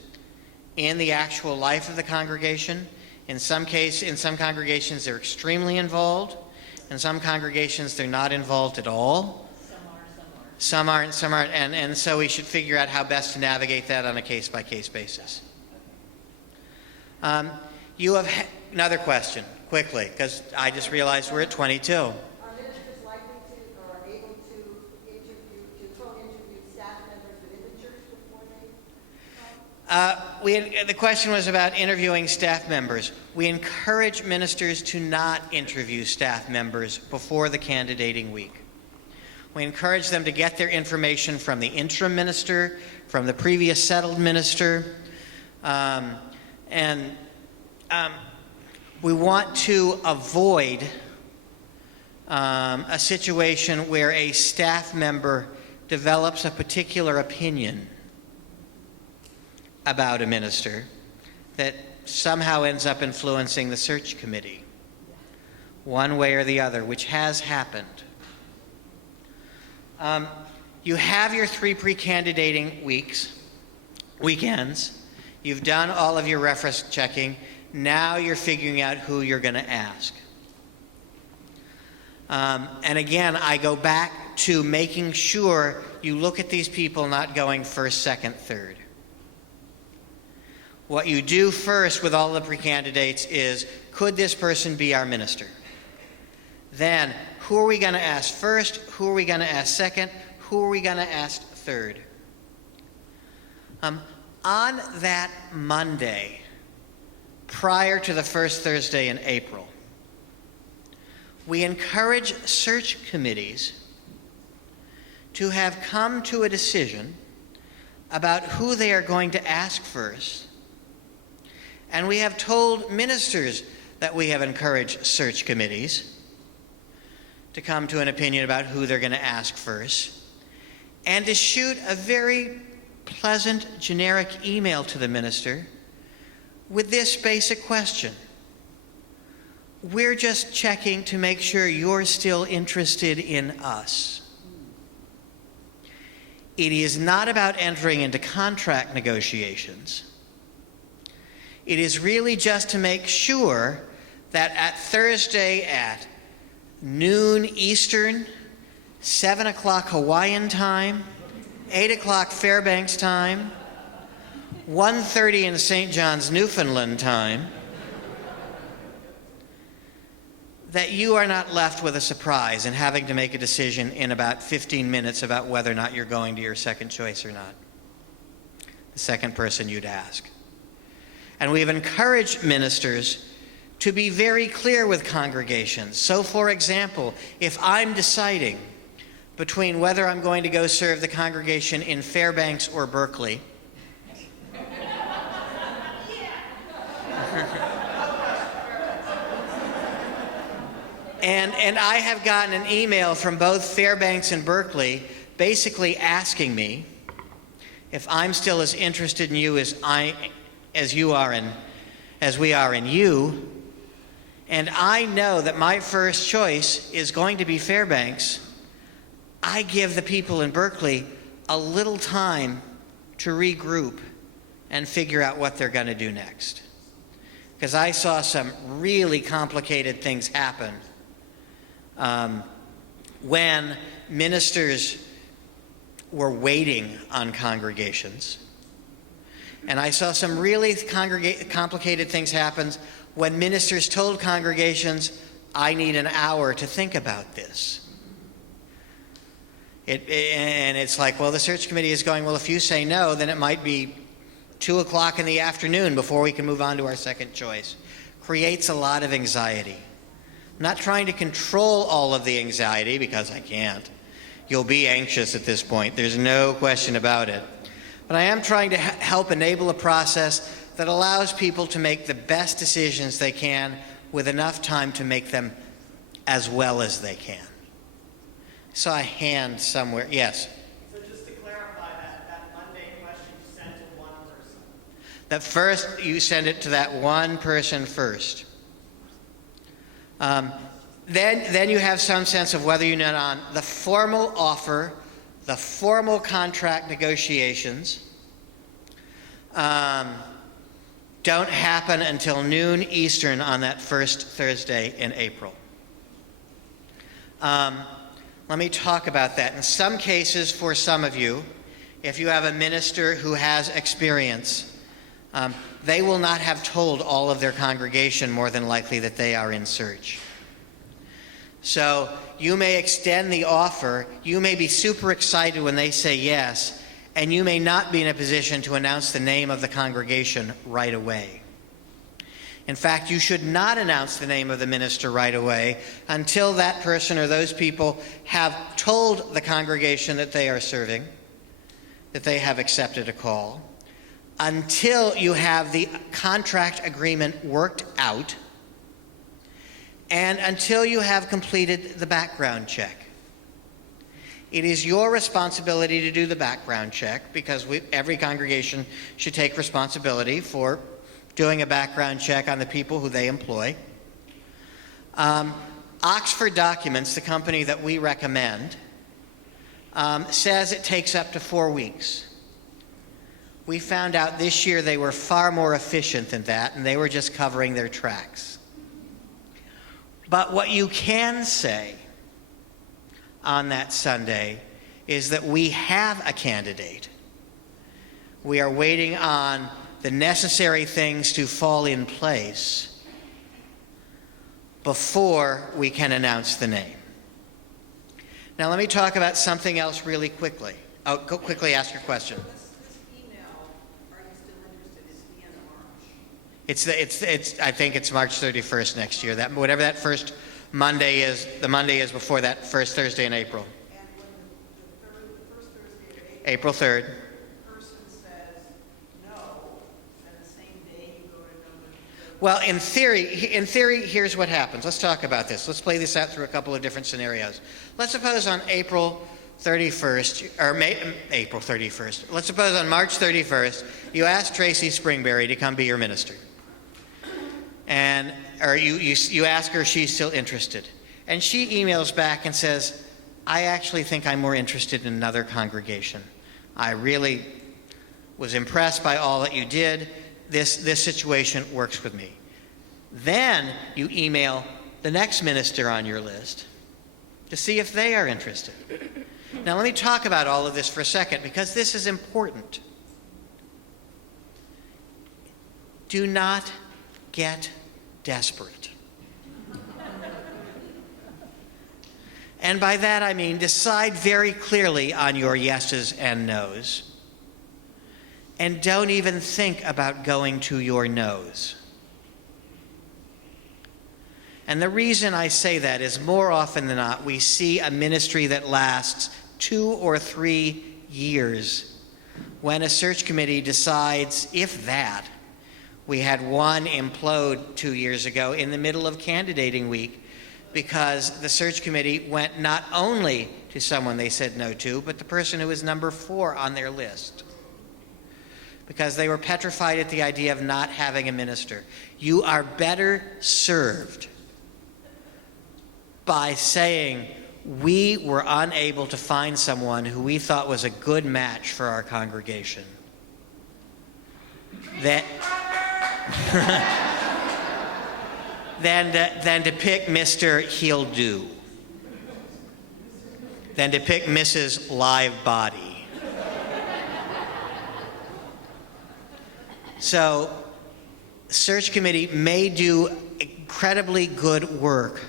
in the actual life of the congregation. In some congregations they're extremely involved. In some congregations they're not involved at all. Some aren't. And so we should figure out how best to navigate that on a case-by-case basis. You have another question, quickly, because I just realized we're at 22. Are ministers likely to, or able to phone interview staff members within the church before they? The question was about interviewing staff members. We encourage ministers to not interview staff members before the candidating week. We encourage them to get their information from the interim minister, from the previous settled minister, we want to avoid a situation where a staff member develops a particular opinion about a minister that somehow ends up influencing the search committee, one way or the other, which has happened. You have your 3 pre-candidating weekends. You've done all of your reference checking. Now you're figuring out who you're going to ask. And again, I go back to making sure you look at these people not going first, second, third. What you do first with all the pre-candidates is, could this person be our minister? Then, who are we going to ask first? Who are we going to ask second? Who are we going to ask third? On that Monday, prior to the first Thursday in April, we encourage search committees to have come to a decision about who they are going to ask first. And we have told ministers that we have encouraged search committees to come to an opinion about who they're going to ask first, and to shoot a very pleasant, generic email to the minister with this basic question. We're just checking to make sure you're still interested in us. It is not about entering into contract negotiations. It is really just to make sure that at Thursday at noon Eastern, 7 o'clock Hawaiian time, 8 o'clock Fairbanks time, 1:30 in St. John's, Newfoundland time, that you are not left with a surprise and having to make a decision in about 15 minutes about whether or not you're going to your second choice or not. The second person you'd ask. And we've encouraged ministers to be very clear with congregations. So, for example, if I'm deciding between whether I'm going to go serve the congregation in Fairbanks or Berkeley, and I have gotten an email from both Fairbanks and Berkeley basically asking me if I'm still as interested in you as you are in, as we are in you, and I know that my first choice is going to be Fairbanks, I give the people in Berkeley a little time to regroup and figure out what they're going to do next. Because I saw some really complicated things happen when ministers were waiting on congregations. And I saw some really complicated things happen when ministers told congregations, I need an hour to think about this. And it's like, well, the search committee is going, well, if you say no, then it might be 2 o'clock in the afternoon before we can move on to our second choice. Creates a lot of anxiety. I'm not trying to control all of the anxiety, because I can't. You'll be anxious at this point. There's no question about it. But I am trying to help enable a process that allows people to make the best decisions they can with enough time to make them as well as they can. Saw a hand somewhere. Yes? So just to clarify that Monday question you sent to one person. That first, you send it to that one person first. Then you have some sense of whether you're not on the formal offer, the formal contract negotiations. Don't happen until noon Eastern on that first Thursday in April. Let me talk about that. In some cases, for some of you, if you have a minister who has experience, they will not have told all of their congregation more than likely that they are in search. So you may extend the offer, you may be super excited when they say yes, and you may not be in a position to announce the name of the congregation right away. In fact, you should not announce the name of the minister right away until that person or those people have told the congregation that they are serving, that they have accepted a call, until you have the contract agreement worked out, and until you have completed the background check. It is your responsibility to do the background check, because every congregation should take responsibility for doing a background check on the people who they employ. Oxford Documents, the company that we recommend, says it takes up to 4 weeks. We found out this year they were far more efficient than that, and they were just covering their tracks. But what you can say on that Sunday is that we have a candidate. We are waiting on the necessary things to fall in place before we can announce the name. Now let me talk about something else really quickly. Oh, go quickly ask your question. This email, are you still interested, is the end of March? It's I think it's March 31st next year. That whatever that first Monday is, the Monday is before that first Thursday in April. And when the first Thursday of April, April 3rd. the person says no, then the same day you go to Well, in theory, here's what happens. Let's talk about this. Let's play this out through a couple of different scenarios. Let's suppose on April 31st, or April 31st. Let's suppose on March 31st, you ask Tracy Springberry to come be your minister. Or you ask her if she's still interested. And she emails back and says, I actually think I'm more interested in another congregation. I really was impressed by all that you did. This situation works with me. Then you email the next minister on your list to see if they are interested. Now let me talk about all of this for a second, because this is important. Do not get desperate. And by that I mean decide very clearly on your yeses and nos. And don't even think about going to your no's. And the reason I say that is more often than not, we see a ministry that lasts 2 or 3 years when a search committee decides, if that. We had one implode 2 years ago in the middle of candidating week because the search committee went not only to someone they said no to, but the person who was number 4 on their list, because they were petrified at the idea of not having a minister. You are better served by saying, we were unable to find someone who we thought was a good match for our congregation. Than to pick Mr. He'll Do. Than to pick Mrs. Live Body. So, search committee may do incredibly good work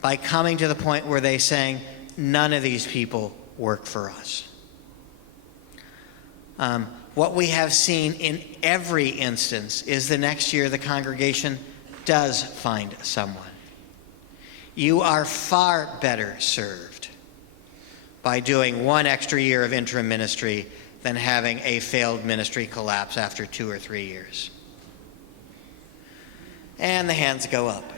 by coming to the point where they're saying, none of these people work for us. What we have seen in every instance is the next year the congregation does find someone. You are far better served by doing 1 extra year of interim ministry than having a failed ministry collapse after 2 or 3 years. And the hands go up.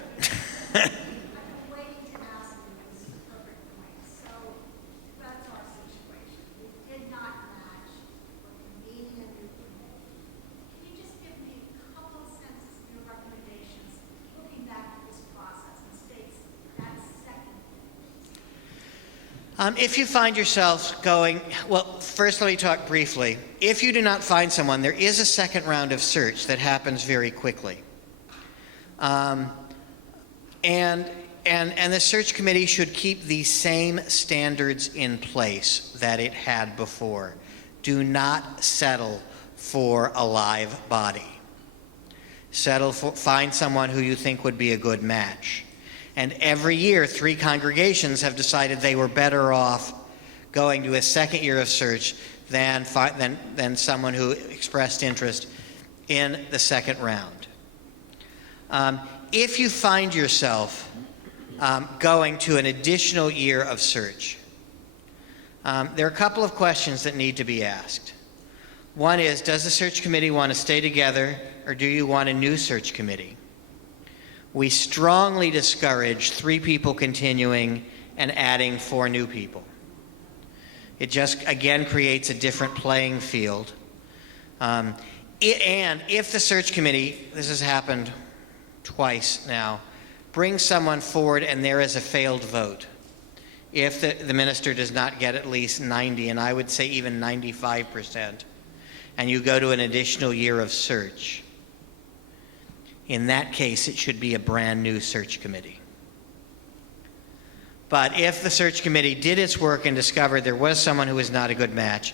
If you find yourself going, well, first let me talk briefly. If you do not find someone, there is a second round of search that happens very quickly. And the search committee should keep the same standards in place that it had before. Do not settle for a live body. Find someone who you think would be a good match. And every year, 3 congregations have decided they were better off going to a second year of search than someone who expressed interest in the second round. If you find yourself going to an additional year of search, there are a couple of questions that need to be asked. One is, does the search committee want to stay together, or do you want a new search committee? We strongly discourage 3 people continuing and adding 4 new people. It just, again, creates a different playing field. And if the search committee, this has happened twice now, brings someone forward and there is a failed vote, if the minister does not get at least 90, and I would say even 95%, and you go to an additional year of search, in that case, it should be a brand new search committee. But if the search committee did its work and discovered there was someone who was not a good match,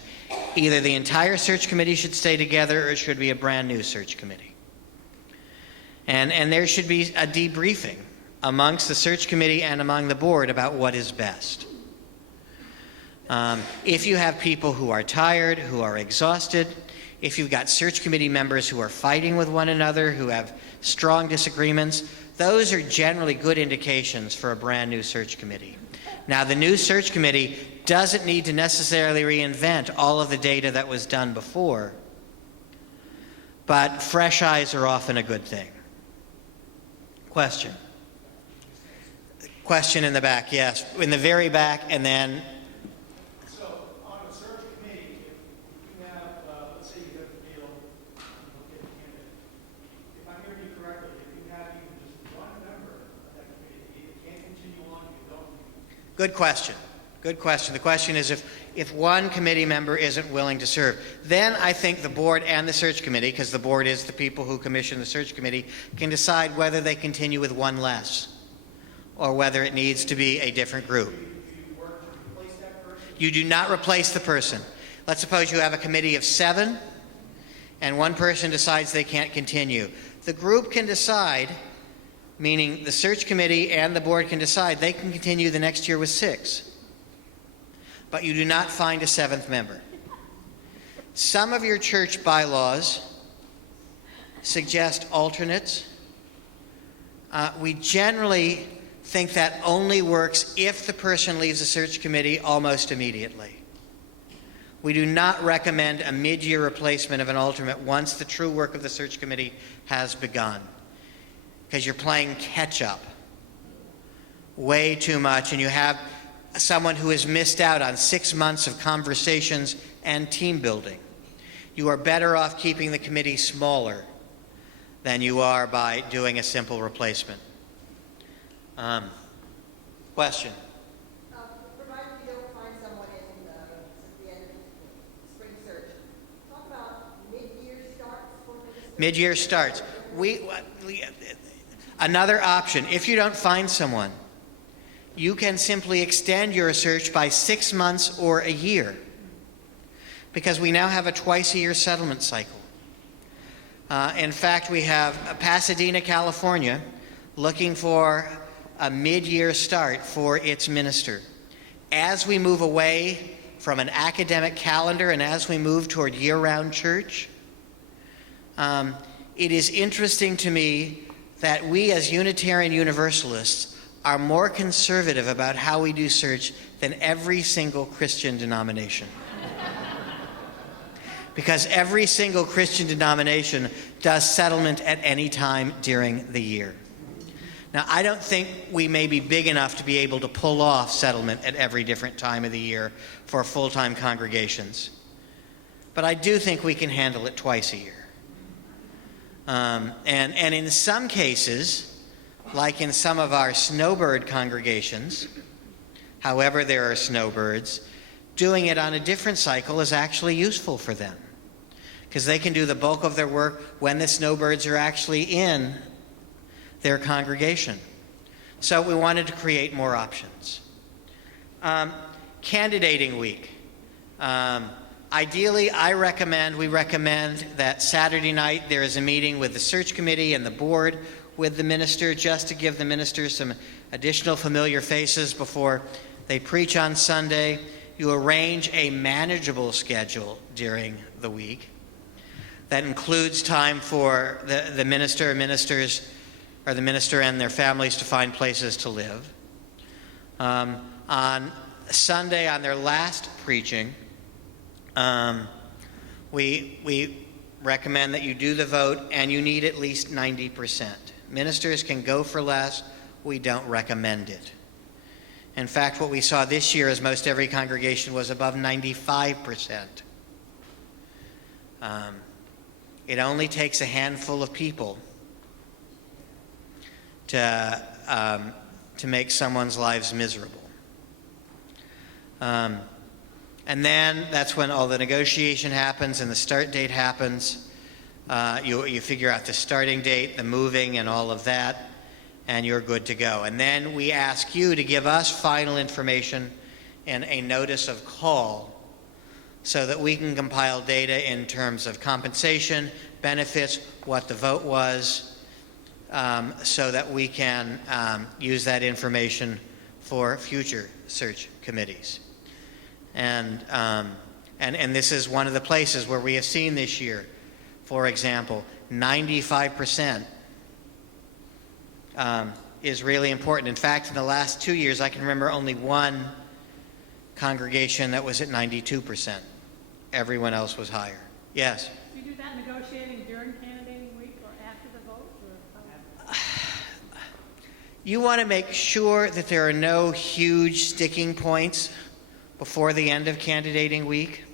either the entire search committee should stay together or it should be a brand new search committee. And there should be a debriefing amongst the search committee and among the board about what is best. If you have people who are tired, who are exhausted, if you've got search committee members who are fighting with one another, who have strong disagreements, those are generally good indications for a brand new search committee. Now, the new search committee doesn't need to necessarily reinvent all of the data that was done before, but fresh eyes are often a good thing. Question? Question in the back, yes. In the very back, and then... So, on a search committee, if you have, let's say you have a deal, okay, if I'm hearing you correctly, if you have even just one member of that committee, you can't continue on, you don't. Good question. Good question. The question is if one committee member isn't willing to serve, then I think the board and the search committee, because the board is the people who commission the search committee, can decide whether they continue with one less or whether it needs to be a different group. You do not replace the person. Let's suppose you have a committee of 7 and one person decides they can't continue. The group can decide meaning the search committee and the board can decide they can continue the next year with 6, but you do not find a 7th member. Some of your church bylaws suggest alternates. We generally think that only works if the person leaves the search committee almost immediately. We do not recommend a mid-year replacement of an alternate once the true work of the search committee has begun, because you're playing catch-up way too much, and you have someone who has missed out on 6 months of conversations and team building. You are better off keeping the committee smaller than you are by doing a simple replacement. Question? Provided we don't find someone in the end of the spring search, talk about mid-year starts for this. Mid-year starts. Another option, if you don't find someone, you can simply extend your search by 6 months or a year, because we now have a twice-a-year settlement cycle. In fact, we have Pasadena, California, looking for a mid-year start for its minister. As we move away from an academic calendar and as we move toward year-round church, it is interesting to me that we as Unitarian Universalists are more conservative about how we do search than every single Christian denomination. Because every single Christian denomination does settlement at any time during the year. Now, I don't think we may be big enough to be able to pull off settlement at every different time of the year for full-time congregations. But I do think we can handle it twice a year. And in some cases, like in some of our snowbird congregations, however there are snowbirds, doing it on a different cycle is actually useful for them, because they can do the bulk of their work when the snowbirds are actually in their congregation. So we wanted to create more options. Candidating week. Ideally, we recommend that Saturday night there is a meeting with the search committee and the board with the minister, just to give the minister some additional familiar faces before they preach on Sunday. You arrange a manageable schedule during the week that includes time for the minister and ministers, or the minister and their families, to find places to live. On Sunday, on their last preaching, we recommend that you do the vote, and you need at least 90%. Ministers can go for less. We don't recommend it. In fact, what we saw this year is most every congregation was above 95%. It only takes a handful of people to make someone's lives miserable. And then that's when all the negotiation happens and the start date happens. You figure out the starting date, the moving, and all of that, and you're good to go. And then we ask you to give us final information and a notice of call so that we can compile data in terms of compensation, benefits, what the vote was, so that we can use that information for future search committees. And this is one of the places where we have seen this year, for example, 95% is really important. In fact, in the last 2 years, I can remember only one congregation that was at 92%. Everyone else was higher. Yes? Do you do that negotiating during candidating week or after the vote? Or how? You want to make sure that there are no huge sticking points before the end of candidating week.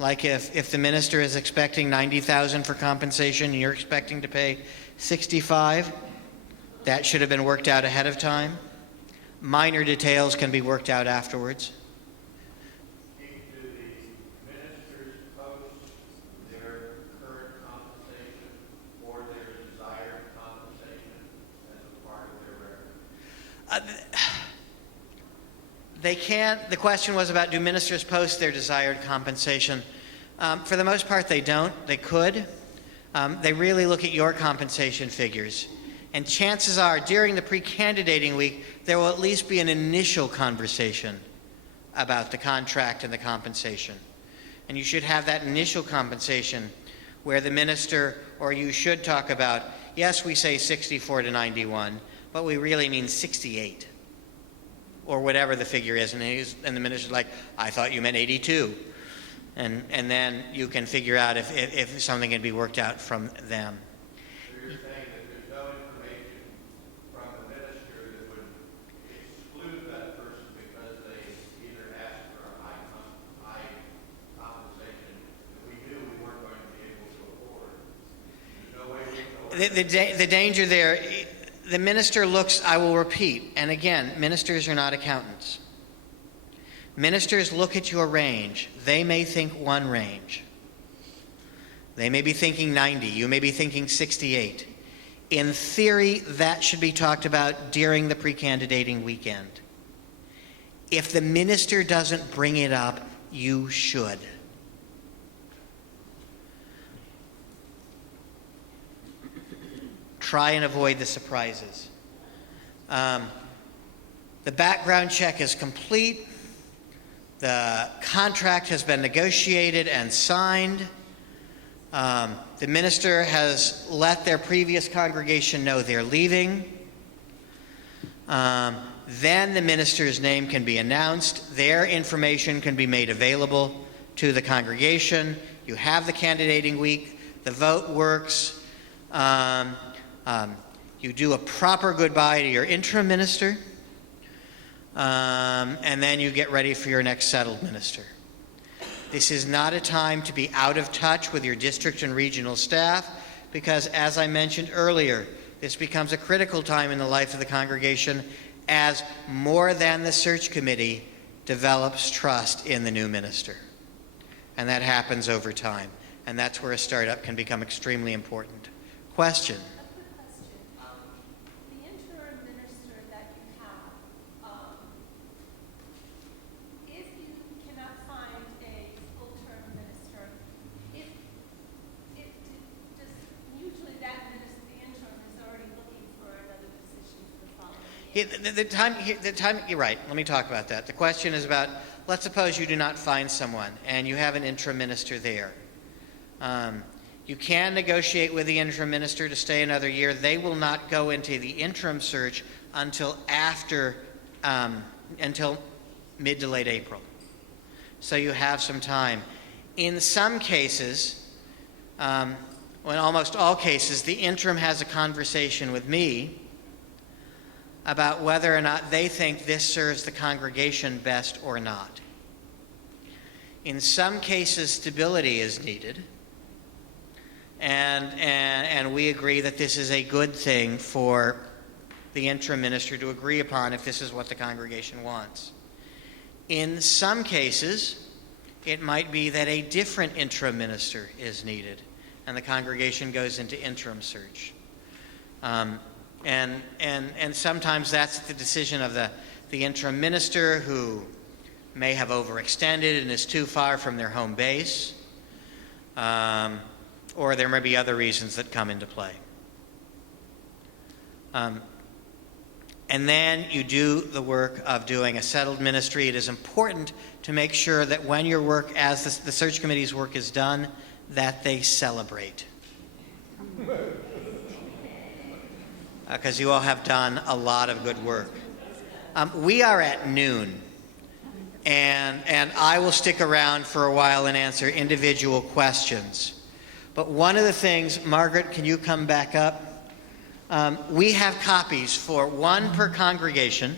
Like if the minister is expecting $90,000 for compensation and you're expecting to pay $65,000, that should have been worked out ahead of time. Minor details can be worked out afterwards. Do the ministers post their current compensation or their desired compensation as a part of their record? They can't. The question was about, do ministers post their desired compensation? For the most part, they don't. They could. They really look at your compensation figures And chances are, during the pre-candidating week, there will at least be an initial conversation about the contract and the compensation. And you should have that initial compensation where the minister or you should talk about, yes, we say 64 to 91, but we really mean 68, or whatever the figure is. And the minister's like, I thought you meant 82. And then you can figure out if something can be worked out from them. So you're saying that there's no information from the minister that would exclude that person because they either asked for a high compensation that we knew we weren't going to be able to afford. There's no way we can The danger there, the minister looks, I will repeat, and again, ministers are not accountants. Ministers look at your range. They may think one range. They may be thinking 90. You may be thinking 68. In theory, that should be talked about during the pre-candidating weekend. If the minister doesn't bring it up, you should. Try and avoid the surprises. The background check is complete. The contract has been negotiated and signed. The minister has let their previous congregation know they're leaving. Then the minister's name can be announced. Their information can be made available to the congregation. You have the candidating week. The vote works. You do a proper goodbye to your interim minister. And then you get ready for your next settled minister. This is not a time to be out of touch with your district and regional staff because, as I mentioned earlier, this becomes a critical time in the life of the congregation as more than the search committee develops trust in the new minister. And that happens over time. And that's where a startup can become extremely important. Question? The interim minister that you have, if you cannot find a full-term minister, usually that minister, the interim, is already looking for another position for the following year. The time, you're right. Let me talk about that. The question is about, let's suppose you do not find someone and you have an interim minister there. You can negotiate with the interim minister to stay another year. They will not go into the interim search until mid to late April. So you have some time. In some cases, well, in almost all cases, the interim has a conversation with me about whether or not they think this serves the congregation best or not. In some cases, stability is needed. And we agree that this is a good thing for the interim minister to agree upon if this is what the congregation wants. In some cases, it might be that a different interim minister is needed, and the congregation goes into interim search. And sometimes that's the decision of the interim minister who may have overextended and is too far from their home base. Or there may be other reasons that come into play. And then you do the work of doing a settled ministry. It is important to make sure that when your work, as the search committee's work is done, that they celebrate. Because you all have done a lot of good work. We are at noon, and I will stick around for a while and answer individual questions. But one of the things, Margaret, can you come back up? We have copies for one per congregation.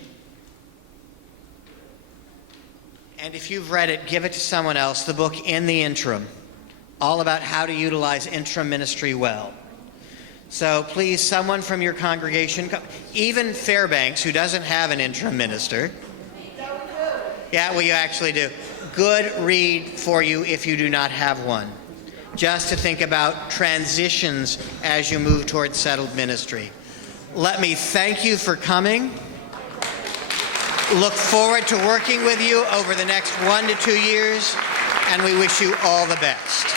And if you've read it, give it to someone else. The book In the Interim, all about how to utilize interim ministry well. So please, someone from your congregation, even Fairbanks, who doesn't have an interim minister. Yeah, well, you actually do. Good read for you if you do not have one. Just to think about transitions as you move towards settled ministry. Let me thank you for coming. Look forward to working with you over the next 1 to 2 years, and we wish you all the best.